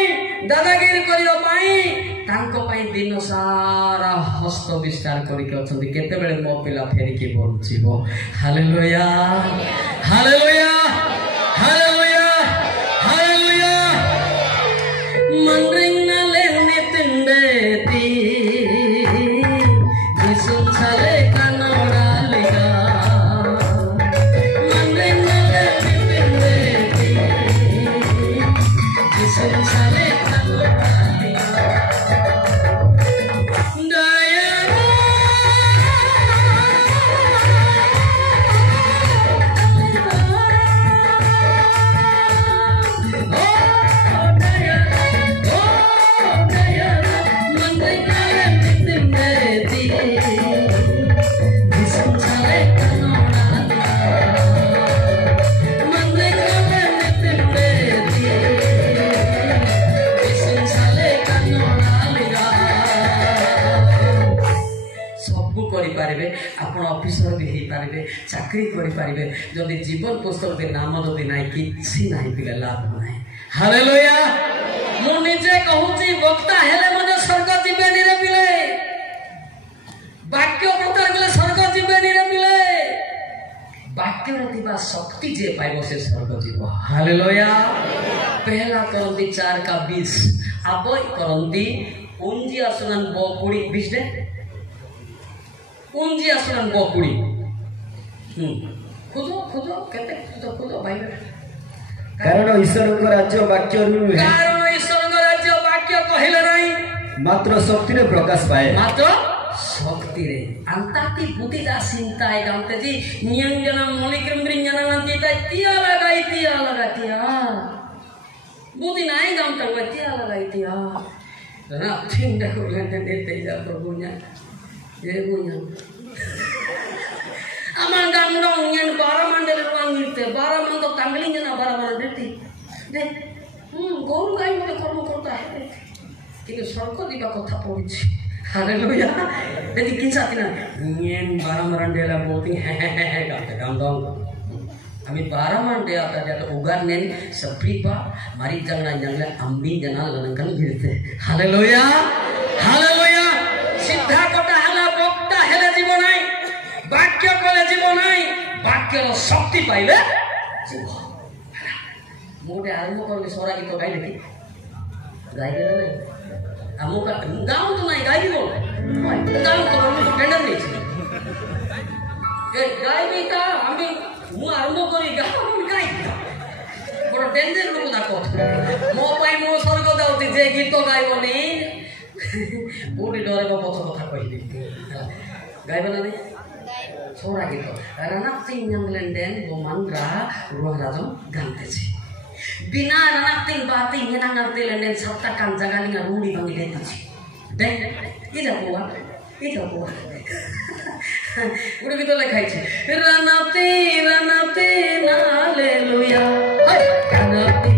दादागिरी करिया पाई तांको पाई दिन सारा हस्त विस्तार करिके अछंती केते बेले मो पिला फेरिके बंचिबो हालेलुया हालेलुया हालेलुया हालेलुया मंद्रिंग ना लेने तिंडेती जिसुम छले कनोड़ा लेगा मंद्रिंग ना लेने तिंडेती जिसुम छले कनोड़ा लेगा आपण ऑफिसर भी हो पारे चाकरी करें जदि जीवन पुस्तक नाम जदि ना कि पिले लाभ ना हालेलुया मु निजे कहूची वक्ता हेले मने स्वर्ग जीवेनी रे पिले वाक्य प्रचार कले स्वर्ग जीवेनी रे पिले वाक्य रतिबा शक्ति जे पाइबो से स्वर्ग जीव हालेलुया पहला करंती 4 का 20 आबय करंती उंजी असुनन बोकुड़ी 20 दे उंजी असुनन बोकुड़ी खुदो खुदो केते खुदो भाई कारण ईश्वर को राज्य वाक्य नुहे कारण ईश्वर को राज्य वाक्य कहिले नाही मात्र शक्ति रे प्रकाश पाए मात्र शक्ति रे अंताति बुद्धि दा चिंताय गामते जी नियंजना मणिक्रमृंजना नंती तिया लगाई बुद्धि नाही गामते तिया लगाई ना थिंदा को लेने देते जा प्रभुnya ये punya aman gandong yang baraman dari ruang itu baraman to tanggalingnya na baraman deti deh goru kai mone kormo korta hai কিন্তু সরকত দিবা কথা পড়ছি হালেলুয়া যদি কিনসাতিনা নিয়েন বারামারান্ডেলা বলতি গাতে গান্দং আমি বারামান্ডে आता उगार नेन सप्रीपा मारी जंगना जंगला अम्बी जना लनकन गिरते हालेलुया हालेलुया सिद्धा कोटा हला बक्ता हेले जीवनाई वाक्य कोले जीवनाई वाक्यर शक्ति पाइले जीव मोटे आरंभ करले सोरा गीत गाइले कि गाइले नै আমো গাও তো নাই গাই দিব গাও তো টেন্ডার নেই এ গাইবি তা আমি মু আরম্ভ করি গাও গাই বড় টেন্ডার লোক দেখো মো পাই মো স্বর্গ দাউতি যে গীত গাইবনি বডি ডরে কত কথা কইলি গাইবে না নাই সোরা গীত রানা সিং লেনদেন গোমান্দ্রা রুয়া রাজম গানতেছি बिना रनाक्तिन बातिन yang ngerti lenden sabta kan jaga ninga ruli bangi detici deh ida buat udah gitu lekai ci ranapti haleluya ranapti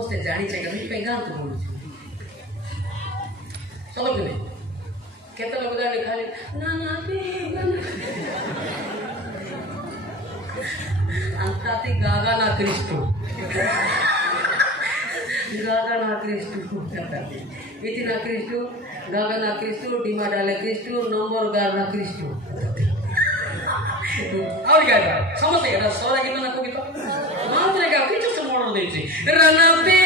ସମସ୍ତେ ଜାଣିଛେ କେତେ ଗାଁ ତ ବୋଲୁଛି ସତ କି ନାହିଁ କେତେ ଲୋକ ଜାଣି ଖାଲି ନା ନା antaati gaga na Kristo gaga na Kristo iti na Kristo gaga na Kristo dimadale Kristo nomor gar na Kristo और क्या था समझ गए ना सोरा की तो ना कोई तो मात्र क्या किस से मोड़ देती रना पे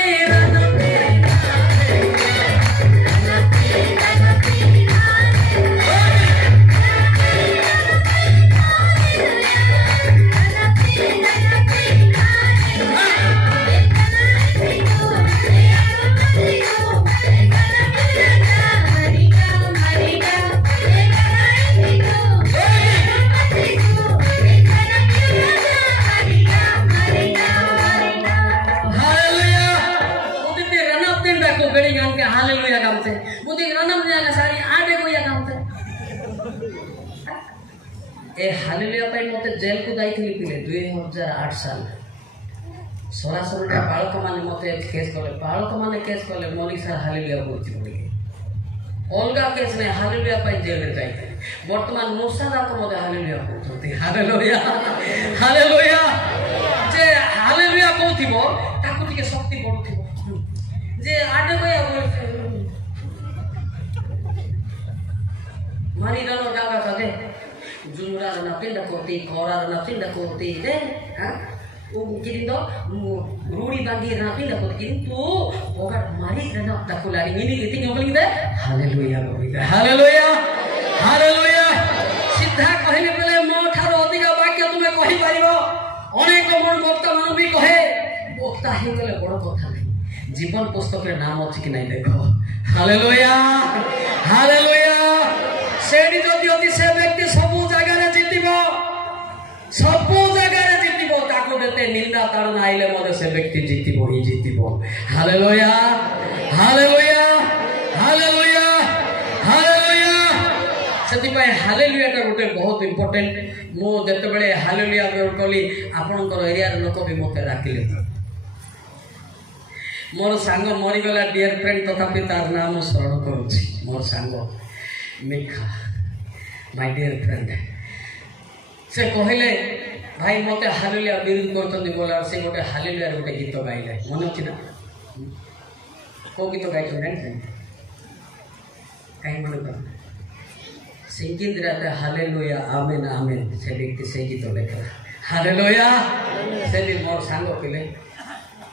ए हालेलुया ପାଇଁ ମତେ ଜେଲକୁ ଯାଇଥିଲି ପିଲେ 2008 ସାଲ ସରାସରିଟା ବାଳକମାନେ ମତେ କେସ୍ କଲେ ବାଳକମାନେ କେସ୍ କଲେ ମନିକ ସାର୍ ହାଲେଲୁୟା ବୋଲଛି ବୋଲି ଅଲଗା କେସ୍ ନାହିଁ ହାଲେଲୁୟା ପାଇଁ ଜେଲରେ ଯାଇଥିଲି ବର୍ତ୍ତମାନ ମୋସାଦାକ ମତେ ହାଲେଲୁୟା କହୁଛନ୍ତି ହାଲେଲୁୟା ହାଲେଲୁୟା ଯେ ହାଲେଲୁୟା କହୁଥିବ ତାକୁ ଟିକେ ଶକ୍ତି ବଢୁଥିବ ଯେ ଆଡେ କହିଆ ମାରିଦାନ ଜାଗା ସାଥେ Jumra na pinda koti, kora na pinda koti, deh, ha? Kini do, rudi bagi na pinda koti kini tu, okat mari na takulari ini kita ngomong kita, Haleluya, Haleluya, Haleluya. Siddha kahile pele mo tharo odika bakya tume kahi paribo, onek mon bokta manu bi kahe, bokta hi gale bodo kotha nahi. Jiban pustakre naam achi ki nahi dekho. Haleluya, Haleluya. सेडी जदि अति से व्यक्ति सबु जगह रे जितिबो सबु जगह रे जितिबो ताको देते निंदा ताड़ना आइले मते से व्यक्ति जितिबो ही जितिबो हालेलुया हालेलुया हालेलुया हालेलुया सेति पय हालेलुया का गोटे बहुत इंपोर्टेंट मो जते बेले हालेलुया कली आपनकर एरिया रे लोक भी मते राखिले मोर सांग मरि गला डियर फ्रेंड तथापि तार नाम स्मरण करूछि मोर सांग मिखा माय डियर फ्रेंड से कहले भाई मते हालेलुया विरोध करतनी बोला से गोटे हालेलुया गोटे गीत गाइले मन अछि ना को गीत गाइछन नहीं काई मन कर सिंगिंग रहता हालेलुया आमेन आमेन से व्यक्ति से गीत लेखला हालेलुया से दिन मोर सांग पिले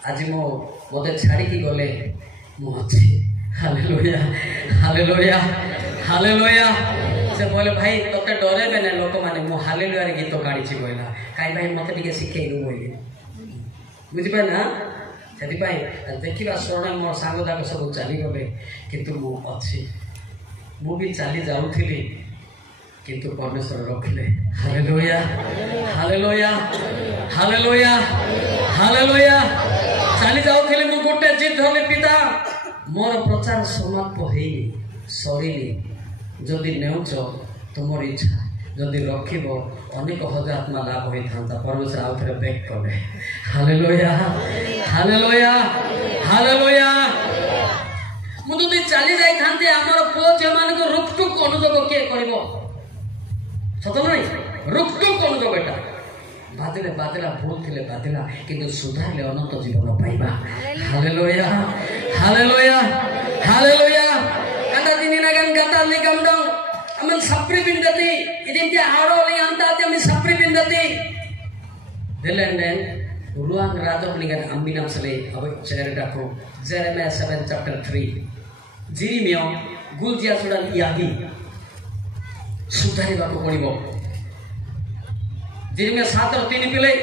आज मो मते छाड़ी की गले मो अछि हालेलुया हालेलुया हालेलुया से बोले भाई तोते डरे बे ना लोक माने मो हालेलुया रे गीत गाड़ी छी बोला काई भाई मते टिके सिखे दो बोली बुझि पा ना सेति भाई देखिबा सोना मोर सांग जाक सब चली गले किंतु मो अछि मो भी चली जाउथिली किंतु परमेश्वर रखले हालेलुया हालेलुया हालेलुया हालेलुया चली जाउथिली मो गोटे जिद धले पिता मोर प्रचार समाप्त हेई सरीली जदि नेउच तुमर इच्छा जदि रखिब अनेक हजार आत्मा लाभ होता परमेश्वर आउ थे बैक कले हालेलुया हालेलुया हालेलुया मुझे चली जाई थांते हमर पुओ जे मान को रुकटुक अनुभव के करबो सत नहीं रुकटुक अनुभव बेटा बादले बादला भूल थिले बादला किंतु सुधारले अनंत जीवन पाइबा हालेलुया हालेलुया हालेलुया कंदा दिनी नगन गता निगम दong aman sapri bindati idin dia aro li anta dia mi sapri bindati delenden ruang rato peningan ambinam sele abe chere dako Jeremiah 7 chapter 3 Jeremiah gulja sudan iagi sudari bako podibo Jeremiah 7:3 pile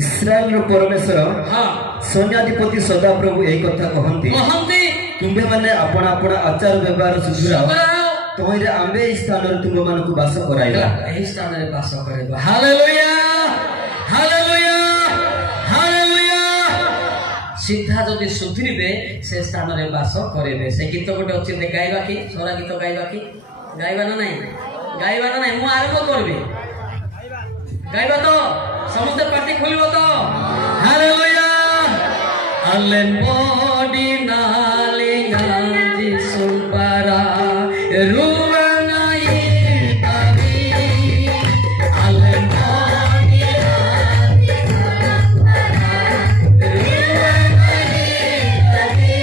इस्राएल रो परमेश्वर हां सैन्याधिपति सदा प्रभु एई कथा कहंती तुम्बे माने आपण आपण आचार व्यवहार सुधराओ तोइरे आंबे स्थान रे तुम मान को वास कराइबा एही स्थान रे वास करबा हालेलुया हालेलुया हालेलुया सीधा जदि सुधरिबे से स्थान रे वास करेबे से गीत गोटे अछि ने गाइबा की सोरा गीत गाइबा ना नहीं मु आरंभ करबी गाइबा तो समस्त पार्टी खोलिबो तो Hallelujah. Allen body nalingaji sumpara ruwanai tabi. Allen body nalingaji sumpara ruwanai tabi.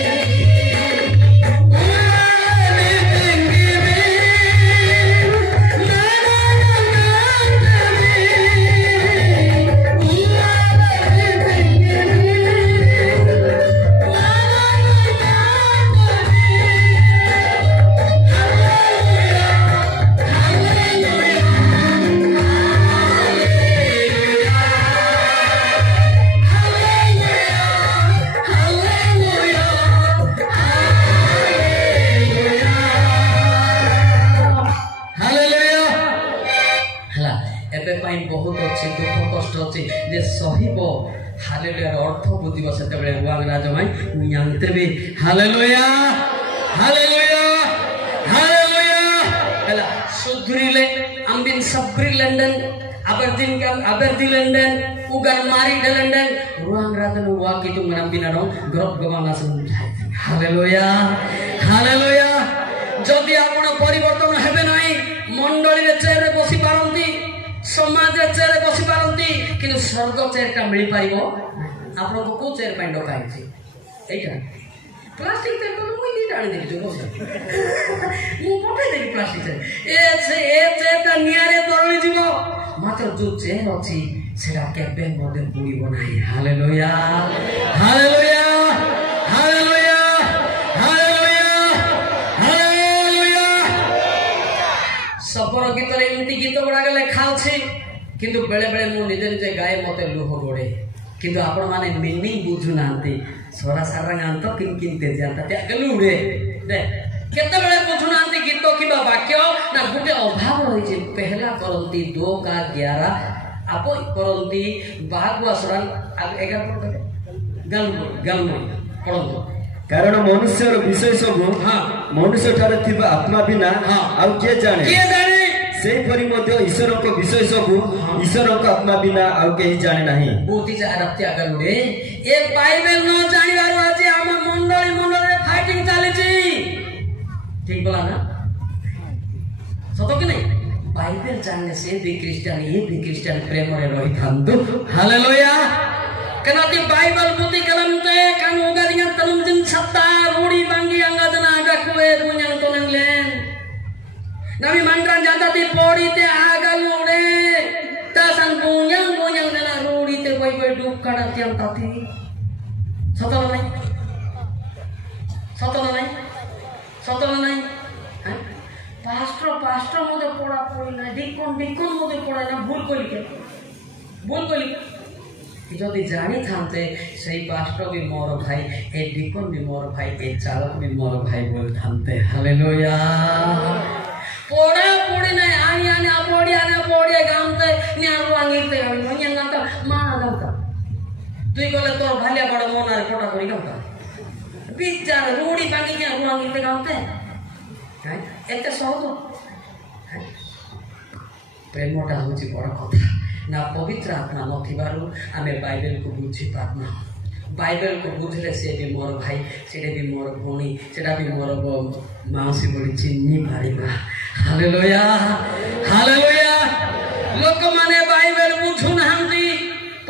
बहुत अच्छी दुख कष्ट अच्छी जे सहिब हालेलुया अर्थ बुझिब सेतेबेले रुआंग राजमाई जानते भी हालेलुया हालेलुया हालेलुया हला सुधरिले आम्बिन सबरी लंडन अबेरदी लंडन उगार मारी लंडन रुआंग राजन वा कितु नम्बिना रंग ग्रब गवाना समझाय हालेलुया हालेलुया जदि आपण परिवर्तन हेबे नाही मंडली रे चेरे बसी पारंती समाज चेयर बसी पारती कि स्वर्ग चेयर का मिल पार आप को चेयर पर डकाई यहाँ प्लास्टिक चेयर को मुझे आनी देवी जो पठे देवी प्लास्टिक चेयर चेयर का निआरे तरली जीव मात्र जो चेयर अच्छी सेटा केबे मदे बुड़ीब नाही hallelujah hallelujah hallelujah hallelujah hallelujah सफर गीत एमती गीत गुड़ा लेखा अच्छे किंतु बेले बेले मु निजे निजे गाए मते लुह गोड़े किंतु आपण माने मीनिंग बुझु नांती सोरा सारा गांत किन किन ते जानता ते गलु उड़े दे केते बेले बुझु नांती गीत किबा वाक्य ना गुटे अभाव रही छे पहला करंती 2 का 11 आपो करंती भागवसरन 11 गल गल पढंतो कारण मनुष्य विषय सब मनुष्य ठारे थिबा आत्मा बिना आ के जाने से परि मध्य ईश्वर को विषय सब ईश्वर को आत्मा बिना आ के जाने नहीं बोती जा रत्या गरुडे ए बाइबल न जानिबार आज हम मंडली मंडली फाइटिंग चले छी ठीक बोला ना सतो कि नहीं बाइबल जानने से भी क्रिश्चियन प्रेम रे रही थांदु हालेलुया कनाती बाइबल बुद्धि कलम ते कानु गादिया तलम जिन सत्ता रूडी बांगी अंगादना डाकुए पुन्यां तोनंग लेन नमी मंत्रण जाता ती पोड़ी ते आगल उड़े तासन पुन्यां जना रूडी ते कोई डूब काड़ा त्यां ताती सतल नहीं पास्टर मोदे पड़ा पड़ी ना डिकोन मोदे पड़ा ना भूल कोली जदि जानी थांते सही पास्टर भी मोर भाई ए डिकोन भी मोर भाई ए चालक भी मोर भाई बोल थांते हालेलुया पोड़ा पोड़ी नहीं आने पोड़िया गामते न्यारो आंगिते मोन्या गामता माना गामता तुई गले तोर भालिया बड़ मोनारे पोटा करी गामता बिचार रूडी बांगी न्यारो आंगिते गामते एते सहज प्रेमटा होची बड़ कथा ना पवित्र आत्मा नथिबारु आमे बाइबल को बुझी पारना बाइबल को बुझले से भी मोर भाई सेडे भी मोर भौणी सेडा भी मोर माउसी बोली चिन्नी पारिबा हालेलुया हालेलुया लोक माने बाइबल बुझु नाहंती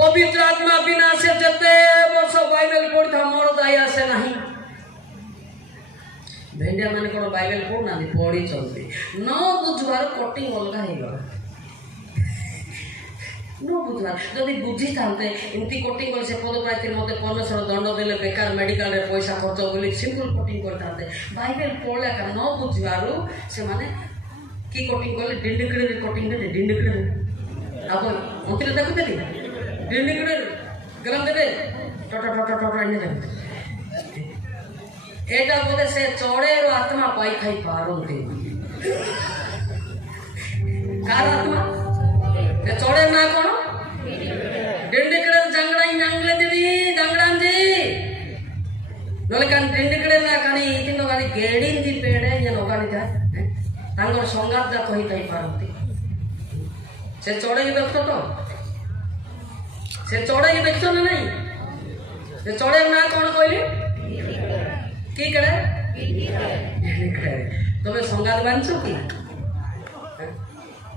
पवित्र आत्मा बिना से जते वर्ष बाइबल पढ़ता मोर दया से नहीं भेंडिया माने कोन बाइबल पढ़ना पढ़ी चलती न बुझवार कटिंग अलगा हे गला नो बुझना जदि बुझी थांते इमती कटिंग कर से पद पाइते मते 1500 दंड देले बेकार मेडिकल रे पैसा खर्च बोली सिंपल कटिंग करताते बाइबल पढ़ले का न बुझवारु से माने की कटिंग करले डिंडिकड़े रे कटिंग दे डिंडिकड़े आप मंत्री देखते दी डिंडिकड़े गरम देबे टट इने दे एटा बोले से चौड़े रो आत्मा पाई खाई पारंती कार आत्मा ते चौड़े ना कोन डिंडिकड़े जंगड़ा इंगले देवी जंगड़ांजी नले कान डिंडिकड़े ना कानी इतिनो गानी गेडिन दी पेड़े या नोगानी जा तांगर संगात जा कहि ताई पारंती से चौड़े की देखतो तो से चौड़े की देखतो ना नहीं ସେ ଚଢ଼େଇ ନା କ'ଣ କହିଲେ କି କେଡ଼େ ତମେ ସଙ୍ଗାତ ବାନ୍ଧିଛ କି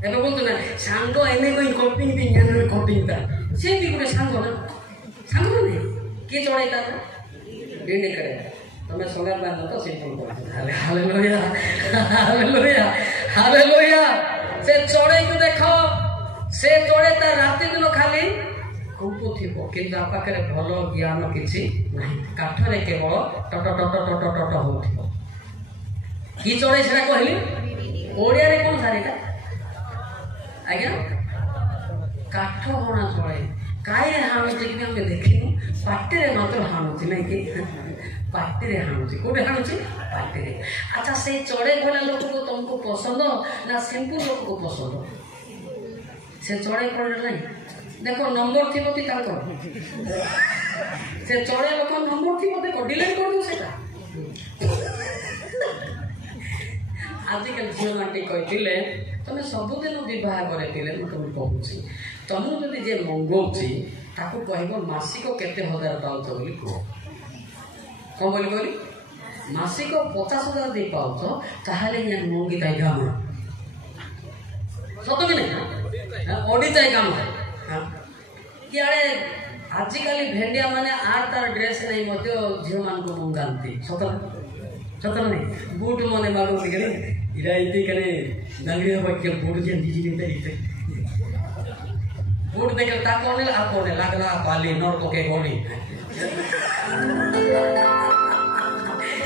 ଏବେ ବলতো না সাঙ্গ এনে কই কপিং দি এনে কপিং তা সে কি করে সাঙ্গ না সাঙ্গ না কি চড়াই তা ডিনে করে তুমি সঙ্গাত বান্ধ তো সিম্পল করে হালেলুয়া হালেলুয়া হালেলুয়া সে চড়াই কো দেখো সে চড়াই তা রাতে দিন খালি কৌপ থিব কিন্তু আ পাখে ভাল জ্ঞান কিছু নাই কাঠরে কেবল টট টট টট টট হউথিব কি চড়াই সেটা কহিলি ওড়িয়ারে কোন সারিটা আজ্ঞা কাঠ হଣା চড়াই কায়ে হাଣୁଛି କି ଆମେ ଦେଖିନୁ ପାଟିରେ ମାତ୍ର ହାଣୁଛି ନାଇଁ କି ପାଟିରେ ହାଣୁଛି କୋଉଠି ହାଣୁଛି ପାଟିରେ ଆଚ୍ଛା ସେଇ ଚଢ଼େଇ ଭଳିଆ ଲୋକକୁ ତମକୁ ପସନ୍ଦ ନା ସିମ୍ପଲ ଲୋକକୁ ପସନ୍ଦ ସେ ଚଢ଼େଇ କଣ ନାହିଁ ଦେଖ ନମ୍ବର ଥିବ କି ତାଙ୍କର ସେ ଚଢ଼େଇ ଲୋକ ନମ୍ବର ଥିବ ଦେଖ ଡିଲେଟ୍ କରିଦେବ ସେଟା ଆଜିକାଲି ଝିଅମାନେ କହିଥିଲେ ତମେ ସବୁଦିନ ବିବାହ କରେଇଥିଲେ ମୁଁ ତମକୁ କହୁଛି ତମକୁ ଯଦି ଯିଏ ମଙ୍ଗଉଛି ତାକୁ କହିବ ମାସିକ କେତେ ହଜାର ପାଉଛ ବୋଲି କୁହ କ'ଣ ବୋଲି କହିଲି ମାସିକ 50,000 ଦେଇ ପାଉଛ ତାହେଲେ ମଙ୍ଗି ଥାଏ କାମ ସତ କି ନାହିଁ ଅଡ଼ିଥାଏ କାମ ଇଆଡ଼େ ଆଜିକାଲି ଭେଣ୍ଡିଆ ମାନେ ଆର ତାର ଡ୍ରେସ୍ ନେଇ ମଧ୍ୟ ଝିଅମାନଙ୍କୁ ମଙ୍ଗାନ୍ତି ସତ ସତ ନାହିଁ ବୁଟ ମାନେ ମାଗନ୍ତି କି इरा इतने करे दंगड़ी हो के बोर्ड जे दीजी ने इते बोर्ड देखे ता कोने आ कोने लागला पाली नर को के गोनी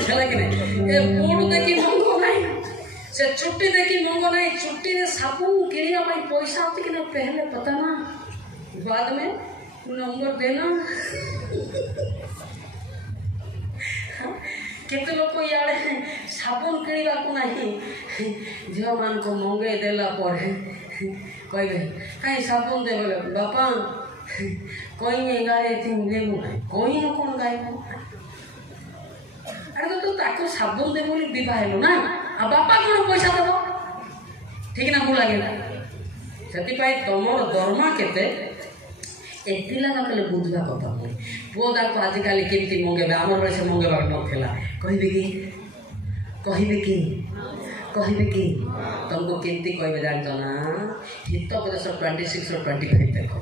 चला कि नहीं ए बोर्ड देखी मंगो नहीं से छुट्टी देखी मंगो नहीं छुट्टी रे साबुन किरिया भाई पैसा आते कि ना पहले पता ना बाद में नंबर देना केते लोक इे साबुन किणवाक ना झील मान को मंगे देला कहे कहीं साबुन दे बोले बापा कहीं गाय देवु ना कहीं कौन गाय अरे तो ताको साबुन दे बोली दिवाहलु ना आ बापा कौन पैसा देव ठीक ना भूल लगे से तुम दरमा केते पिला कले बुझा कथा मुझे पुओ दाको आजिकल केमती मंगेबे आम बेले से मंगेबा नाला कहबे कि तुमको केमती कहबे जानत ना हित प्रदेश 26 और 25 देखो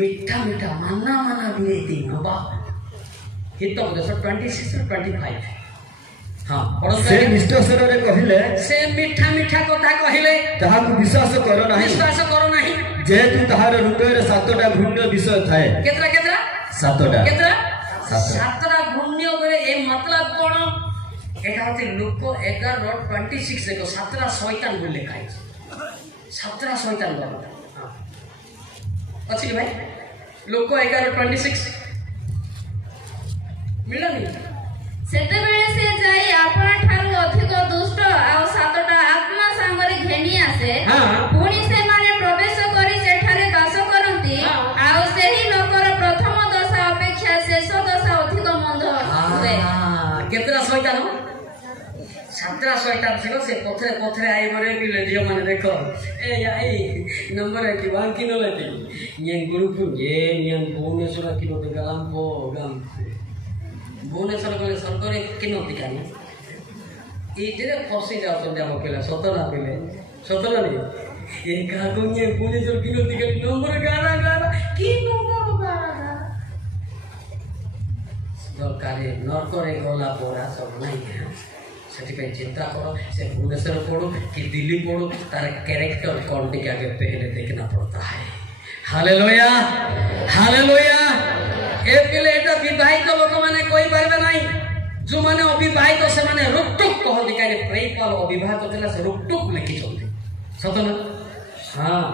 मीठा मीठा माना माना बिलेती बाबा हित प्रदेश 26 और 25 हाँ से निष्ठस्वर रे कहिले से मीठा मीठा कथा कहिले ताहाकु विश्वास करो नाही जेहेतु ताहार हृदय रे 7टा घृण्य विषय थाए केतरा केतरा 7टा केतरा 7टा घृण्य बेले ए मतलब कोन एटा होते लोक 11:26 देखो 7टा शैतान बोल लिखा है 7टा शैतान बोल अछि भाई लोक 11:26 मिलनी सेते बेले से जाई आपन ठारू अधिक दुष्ट आ 7टा आत्मा संगरे घेनी आसे पुनी से माने प्रवेश करी सेठारे दास करंती आ सेही लोकर प्रथम दशा अपेक्षा शेष दशा अधिक मंद हुए केतरा शैतान 7टा शैतान छिलो से पथरे पथरे आई मरे मिले दियो माने देखो ए आई नंबर है कि वांकी न लेती ये ग्रुप ये भुवनेश्वर कि नो गलाम पो गम भुवनेश्वर गले सरकारी किनो दिकानी इधर फसी जाओ जाम पिला सतरा पिले सतरा नहीं ये कागुnye भुवनेश्वर किनो दिकानी नंबर गारा गारा कि नंबर गारा सरकारी नरकरे गला पोरा सब नहीं है से चिंता करो से भुवनेश्वर पढ़ो कि दिल्ली पढ़ो तार कैरेक्टर कौन टी आगे पहले देखना पड़ता है हालेलुया हालेलुया ए पिले एटा विवाहित लोक माने कोई परबे नाही जो माने अविवाहित से माने रुकटुक कहती काहे प्रेपल अविवाहित थिला से रुकटुक लिखि चलते सत ना हां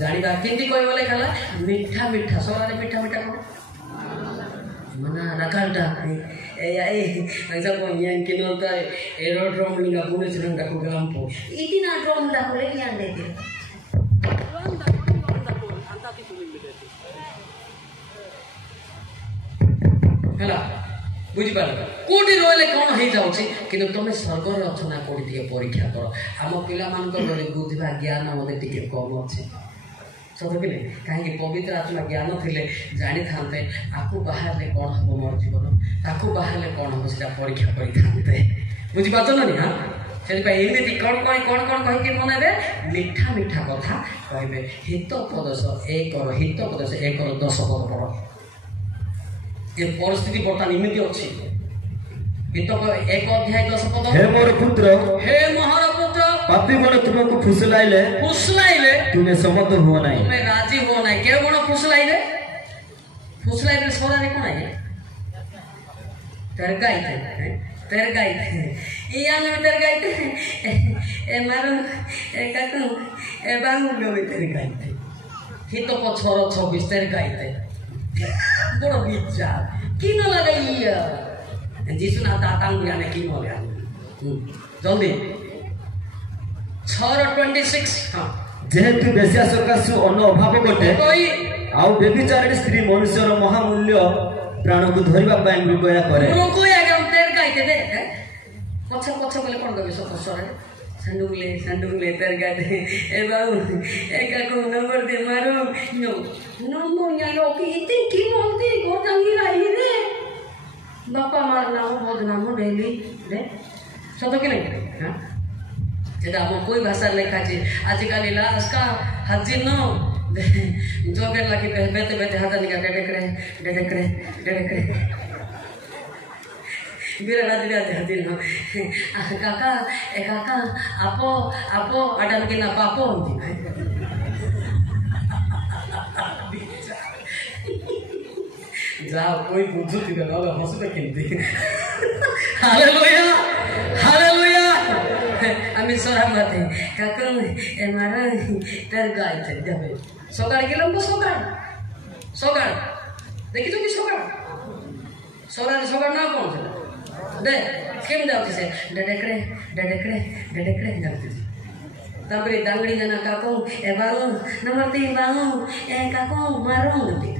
जानिबा केंती कोई बोले खाला मीठा मीठा सोरारे मीठा मीठा को मना रकालटा ए आई ऐसा को यन के नोता एरोड्रोम लिंगा पुणे श्रीलंका को गलामपो इतिना ड्रोम दा को लेके आन देते ହେଲା ବୁଝିପାରିଲ କୋଉଠି ରହିଲେ କ'ଣ ହେଇଯାଉଛି କିନ୍ତୁ ତମେ ସ୍ୱର୍ଗରେ ଅଛ ନା କୋଉଠି ଟିକେ ପରୀକ୍ଷା କର ଆମ ପିଲାମାନଙ୍କର ବୁଦ୍ଧିବା ଜ୍ଞାନ ମୋତେ ଟିକେ କମ୍ ଅଛି सत कि कहीं पवित्र आत्मा ज्ञान थे जानी था आपको बाहर कौन हम मोर जीवन ताकू बाहर कौन हम से परीक्षा करते बुझीपार ना हाँ से एमती कौन कौन कौन कौन कहीकि मनइबे मीठा मीठा कथा कहे हितोपदेश एक 10 पद पढ़ ये परिस्थिति बर्तमान इमिति अच्छी हित 1 अध्याय 10 पद हे मोर पुत्र हे महार पुत्र पापी मन तुमको फुसलाइले तुम्हें सम्मत हुआ नहीं तुम्हें राजी हुआ नहीं के गुण फुसलाइले सोरा रे कोन आए तरगाइते ये आने तरगाइते ए मारो ए काकू ए बांगु गवे तरगाइते हित पछर 26 तरगाइते बड़ विचार की न लगाइया जीसु ना तातांग गुयाने की न लगा जल्दी 6:26 हां जेहेतु बेसिया सकाशु अन्न अभाव गोटे आउ बेबिचारी स्त्री मनुष्यर महामूल्य प्राण को धरिबा पाए मृगया करे दे पछ पछ बोले कौन कभी सब सरे संडुंगले तर गाते ए बाबू ए काकू नंबर दे मारो नो यारो की इतनी की बोलती को जंगी रही रे बापा मारना हो बदनाम डेली रे सतो कि नहीं हां जेदा हम कोई भाषा लेखा छी आजकल लास्ट का हाजिर नो जोगे लगी बेते बेते हाथ निका डेडे मेरा राजी हो काका ए काका आपो अडन के ना पापो जाओ कोई बुझु थी ना हंसते केंती हालेलुया आम्ही सोरा माते काका ए मारा तर गायते देबे सकाळ गेलो सकाळ देखि तो कि सकाळ सकाळ ना कोण दे केम जाऊ से डडकड़े जाती तबरे दांगड़ी जना काको ए बाऊ नंबर 3 बाऊ ए काको मारो नती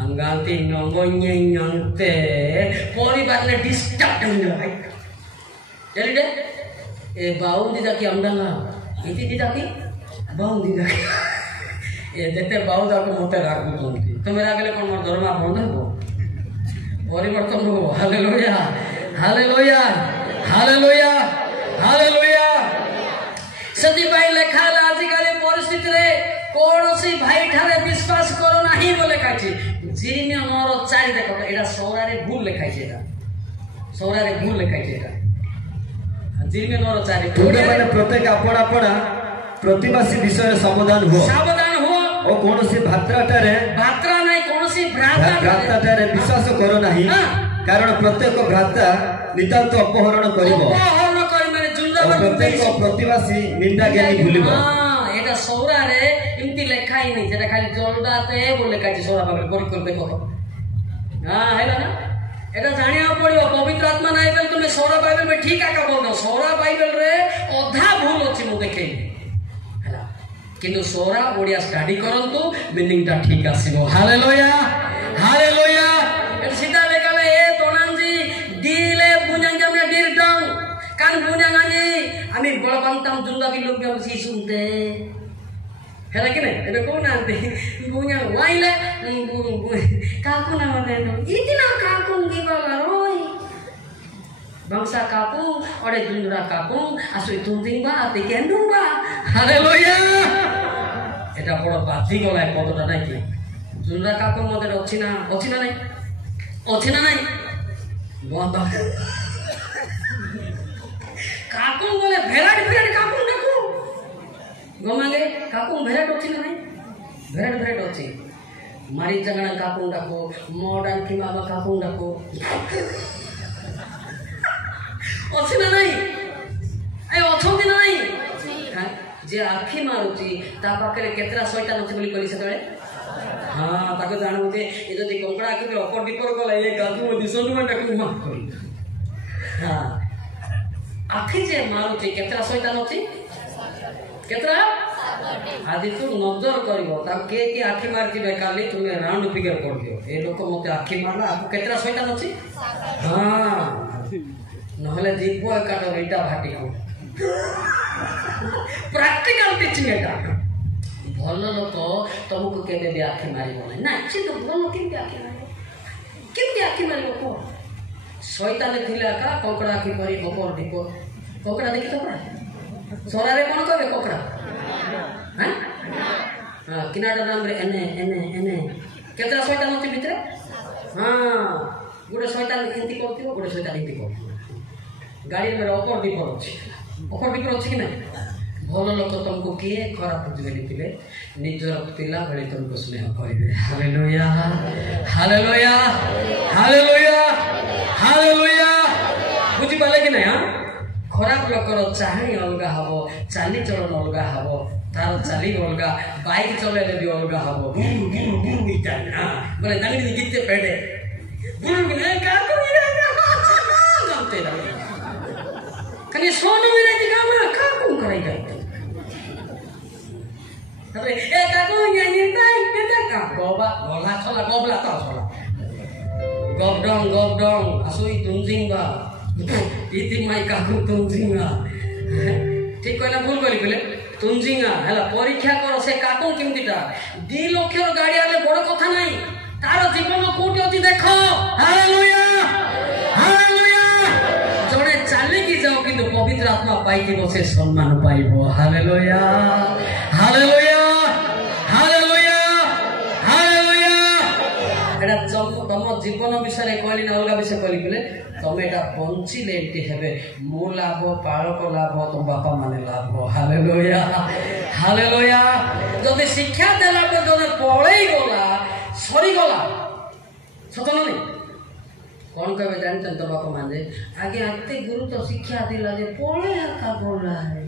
अंगाती नंगोन्ये नंते परिवार ले डिस्टर्ब न भाई चली दे ए बाऊ दिदा की अंडंगा इति दिदा की बाऊ दिदा ए देते बाऊ दा को मोते राखू तुमकी तुम रागले कोन मोर दरमा बंद हो परिवर्तन हो हालेलुया हालेलुया हालेलुया हालेलुया सदी भाई लेखा आजिकल परिस्थिति रे कोनोसी भाई ठारे विश्वास करो नाही बोले काची जिरिमिया 9:4 देखो एटा सौरा रे भूल लेखाई छै एटा सौरा रे भूल लेखाई छै एटा जिरिमिया 9:4 तुमे माने प्रत्येक आपण प्रतिवासी विषय सावधान हो ओ कोनोसी भात्रा नाही कोनोसी भ्राताटारे विश्वास करो नाही कारण प्रत्येक भ्राता नितांत अपहरण करिवो माने जुल्ला प्रत्येक प्रतिवासी निंदा ज्ञानी भूलिबो हां एटा सौरा रे इमती लेखाई नहीं जेटा खाली जलदाते बोले काची सौरा पागल कर देखो हां हैला ना एटा जानिया पड़ियो पवित्र आत्मा नाही बेल तुमे सौरा बाइबल में ठीक आका बोलनो सौरा बाइबल रे अधा भूल अछि मु देखे हैला किंतु सौरा ओडिया स्टडी करंतु मीनिंग ता ठीक आसीबो हालेलुया हालेलुया एटा सीधा लेगाले ए तोनांजी दिले बुन्यां जमने डिरडंग कान बुन्यां आनी आमी बळबंताम जुंगा की लोग भी सुनते है कि नहीं एबे कोन आते बुन्यां वाइले काकू ना मते इतना काकू दिवाला रोई बंसा काकू ओडे जुंडरा काकू आसु तुंदिंबा आते केंडुंबा हालेलुया एटा बड़ बाती गला पदटा নাই কি जुंडरा काकू मते अछि ना नहीं बंद काकू बोले भेराट काकू देखो गमागे काकू भेराट अछि ना नहीं भेराट अछि मारी जगना काकू डाको मॉडर्न की मामा काकू डाको अछि ना नहीं ए अछंती ना नहीं जे आखी मारुची ता पाखरे केतरा शैतान अछि बोली कली सेतळे हां ताको जानू जे ए जदी कंकड़ा के अपर डिपर गला ए गाजू दिसनु में डाकू माफ करी हां आखी जे मारुची केतरा शैतान अछि केतरा आदि तू नजर करिवो ता के आखी मार दिबे काली तुमे राउंड फिगर कर दियो ए लोक मते आखी मारला आपको केतरा शैतान अछि हां नहले जीवो काटो रेटा भाटी को प्रैक्टिकल टीचिंग एटा भल लोक तुमको केबे भी आखि मारिबो ना से तो भल केबे आखि मारिबो केबे आखि मारिबो को शैतान थिला का कोकड़ा आखि करी बपर दीप कोकड़ा देखि तो पड़ा सोरा रे कोन कहबे कोकड़ा हां हां किनाडा नाम रे एने एने एने केतरा शैतान होती भितरे हां गोटे शैतान एंती करथिबो गोटे शैतान एंती करथिबो गाड़ी में ऊपर दीप अछि कि ना भल लोक तुमको किए खराब बुझे निजर पिला भले तुमको स्नेह करेंगे हालेलुया हालेलुया हालेलुया हालेलुया बुझी पाले कि ना खराब लोकर चाहणी अलग हम चाली चलन अलग हम तार चाली अलग बाइक चले भी अलग हम बोले दानी गीते पेड़े खाली सोनू मेरे की काम का कौन करेगा अरे ए काको ये का गोबा गोला छोला गोबला तो छोला गबडंग असोई तुंजिंगा इति माई काको तुंजिंगा ठीक कहला भूल करी तुंजिंगा हला परीक्षा करो से काको केमतिटा 2 लाख गाड़ी आले बड़ कथा नहीं तार जीवन कोटी अछि देखो हालेलुया हालेलुया जड़े चालिकी जाओ किंतु पवित्र आत्मा पाइति बसे सम्मान पाइबो हालेलुया हालेलुया हालेलुया हालेलुया एटा तम जीवन विषय कहली ना अलग विषय कहली बोले तमे एटा बंचिले एटी हेबे मो लाभ पालक लाभ तुम बापा माने लाभ हालेलुया हालेलुया जदि शिक्षा देला पर जदि पळेई गला सरी गला सतन नहीं कौन कहे जानते तो बापा मान आगे आते गुरु तो शिक्षा दिला जे पळे का बोला है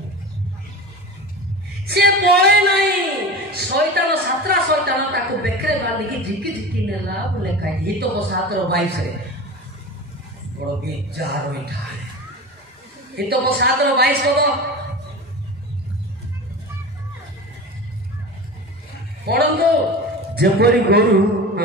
से पळे नहीं शैतान सातरा शैतान ताको बेकरे बांधी की झिकी झिकी नेला बोले काई हित को 7:22 रे बड़ विचार होइठा हित को 7:22 को पढ़ंतो जेपरी गोरु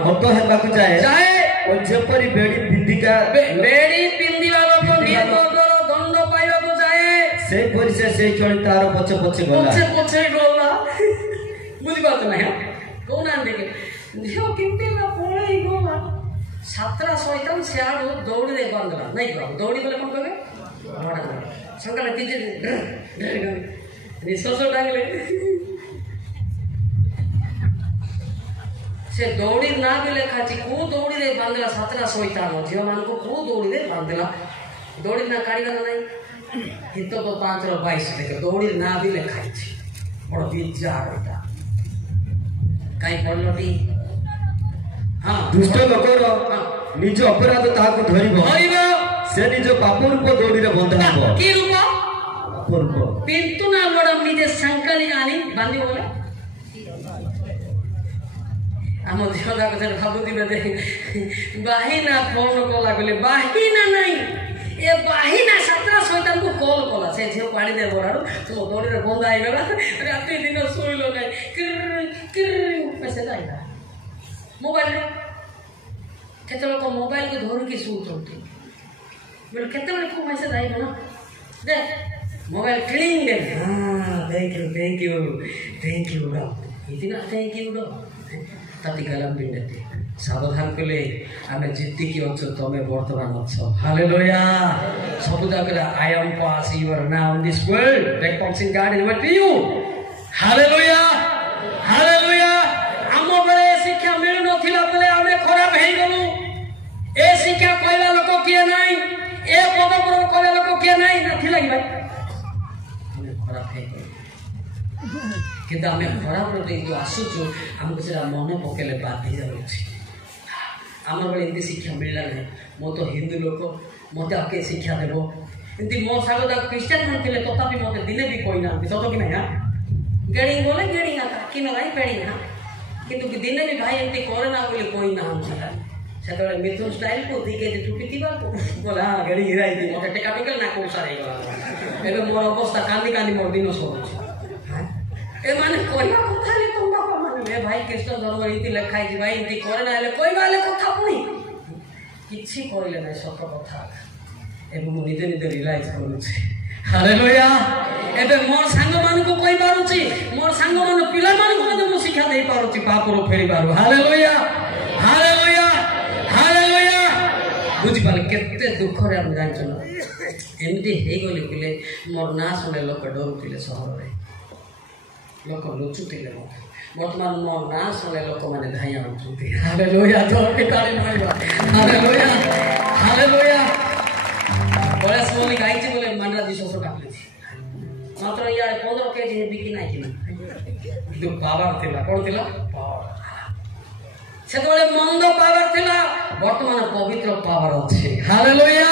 हत हेबाकु जाए और जेपरी बेड़ी पिंदिका बेड़ी पिंदिला लोक निर्दोषर दंड पाइबाकु जाए से परी से चली तार पछे पछे गला बुझि बात ना कोन आन देखे झियो किंतिला पळेई गला सातरा शैतान सियाडो दौड़ी दे बांधला नहीं बाबू दौड़ी बोले कोन कहबे संकले तीजे निसोसो डांगले से दौड़ी ना भी लेखा को दौड़ी दे बांधला सातरा शैतान झियो मान को दौड़ी दे बांधला दौड़ी ना काढ़ीबा नहीं हित को 5:22 देखे दौड़ी ना भी लेखा बड़ विचार होता काई पड़लटी हां दुष्ट लोकर निज अपराध ताको धरिबो से निज पाप रूप दौड़ी रे बंधा हबो की रूप पाप रूप पिंतु ना बड़ निजे संकली आनी बांधी बोले आम झील जाक भावुवे दे बाहिना फोन कला बोले बाहिना नहीं ए बाहिना सातरा शैतान को कॉल कला से झील पानी दे बड़ारू तो दौड़ी रे बंद आई गला रात दिन सोइलो नहीं किर किर पैसे आइला मोबाइल केते लोग मोबाइल के धर के सुउछंती बोले केते बड़े को मैसेज आई ना दे मोबाइल क्लीन दे हां थैंक यू इतना थैंक यू ताती गलम पिंडते सावधान कले आमे जित्ती की अच्छो तमे वर्तमान अच्छो हालेलुया सबुदा करा I am pass your now in this world recording God is with you hallelujah hallelujah आम बेले शिक्षा मिलु नथिला बेले आमे खराब हेई गलु ए शिक्षा कहला लोक किए नाही ए पद पर कहला लोक किए नाही नथिला कि भाई खराब हेई किंतु आम खराब जो आसुचु आमको से मन पकेले बाधि जाऊँगी आम बड़े एमती शिक्षा मिलला ना मो तो हिंदू लोक मत आके शिक्षा देव एमती मो सागदा क्रिश्चियन मान थे तथापि मत दिने भी कही ना सत कि ना गेड़ी बोले गेड़ी कि ना भाई पेड़ी हाँ कितु दिने भी भाई एमती करे ना बोले कही ना से मिथुन स्टाइल को दी के टुपी थी बोला हाँ गेड़ी हिराई थी मत टेका पिकल ना कौन सारे एवं मोर अवस्था कांदी कांदी मोर दिन सब ए माने कोइबा कथा ले तुम बापा माने ए भाई कृष्ण धर्म रीति लेखाई जी भाई इति करे ना ले कोइबा ले कथा पुनी किछि कहले ना सत कथा एवं मु निजे निजे रियलाइज करू छे ହାଲେଲୁୟା। ଏବେ ମୋର ସାଙ୍ଗମାନଙ୍କୁ କହିପାରୁଛି, ମୋର ସାଙ୍ଗମାନ ପିଲାମାନଙ୍କୁ ମଧ୍ୟ ମୁଁ ଶିକ୍ଷା ଦେଇପାରୁଛି ପାପରୁ ଫେରିବାରୁ। Hallelujah hallelujah hallelujah. ବୁଝିପାରିଲେ କେତେ ଦୁଃଖରେ ଆମେ ଜାଣିଛୁ ନା। ଏମିତି ହେଇଗଲି ପିଲେ ମୋର ନାଁ ଶୁଣିଲେ ଲୋକ ଡରୁଥିଲେ, ସହରରେ ଲୋକ ଲୁଚୁଥିଲେ। ବର୍ତ୍ତମାନ ମୋ ନାଁ ଶୁଣିଲେ ଲୋକମାନେ ଧାଇଁ ଆଣୁଛନ୍ତି। ହାଲେଲୁୟା ଜୋରଟି ତାଳି ମାରିବା। Hallelujah hallelujah. ବୟସ ମନି ଗାଇଛି ବୋଲେ ମାଣ୍ଡା 200 କାଟିଛି, ମାତ୍ର ଇଆଡ଼େ 15 କେଜି ବିକି ନାହିଁ କିନା। କିନ୍ତୁ ପାୱାର ଥିଲା, କ'ଣ ଥିଲା? ସେତେବେଳେ ମନ୍ଦ ପାୱାର ଥିଲା, ବର୍ତ୍ତମାନ ପବିତ୍ର ପାୱାର ଅଛି। Hallelujah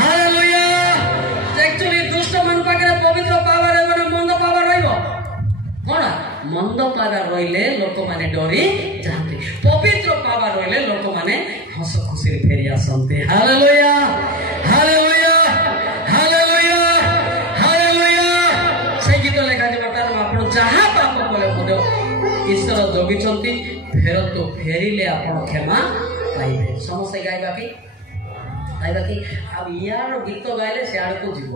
hallelujah. ଆକ୍ଚୁଆଲି ଦୁଷ୍ଟ ମାନଙ୍କ ପାଖରେ ପବିତ୍ର ପାୱାର ରହିବ ନା ମନ୍ଦ ପାୱାର ରହିବ? କ'ଣ? ମନ୍ଦ ପାୱାର ରହିଲେ ଲୋକମାନେ ଡରି ଯାଆନ୍ତି, ପବିତ୍ର ପାୱାର ରହିଲେ ଲୋକମାନେ ହସ ଖୁସିରେ ଫେରି ଆସନ୍ତି। Hallelujah hallelujah hallelujah hallelujah. ସେଇ ଗୀତ ଲେଖାଯିବ କାରଣ ଆପଣ ଯାହା ପାପ କଲେ ମଧ୍ୟ ଈଶ୍ୱର ଜଗିଛନ୍ତି, ଫେରନ୍ତୁ, ଫେରିଲେ ଆପଣ କ୍ଷମା ପାଇବେ। ସମସ୍ତେ ଗାଇବା କି? ଆଉ ଇଆର ଗୀତ ଗାଇଲେ ସିଆଡ଼କୁ ଯିବ।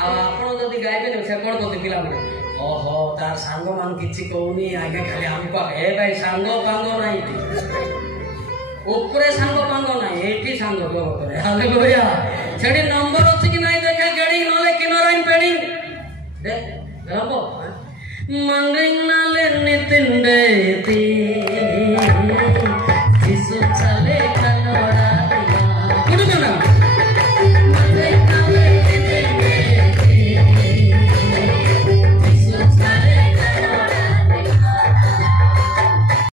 ଆଉ ଆପଣ ଯଦି ଗାଇବେନି ସେ କ'ଣ କହନ୍ତି ପିଲାମାନେ? ଓହୋ ତାର ସାଙ୍ଗମାନଙ୍କୁ କିଛି କହୁନି, ଆଗେ ଖାଲି ଆମକୁ ଏ ଭାଇ ସାଙ୍ଗ ପାଙ୍ଗ ନାହିଁ, ଉପରେ ସାଙ୍ଗ ପାଙ୍ଗ ନାହିଁ, ଏଇଠି ସାଙ୍ଗ ଜଗତରେ। ହାଲେଲୁୟା। ସେଠି ନମ୍ବର ଅଛି କି ନାହିଁ ଦେଖେ, ଗେଡ଼ିଂ ନହେଲେ କିନରାଇନ ପେଡ଼ିଂ ଦେ ରବ ମଣ୍ଡିଂ ନାଲେ ନିତିଣ୍ଡେ ତି ଯିସୁ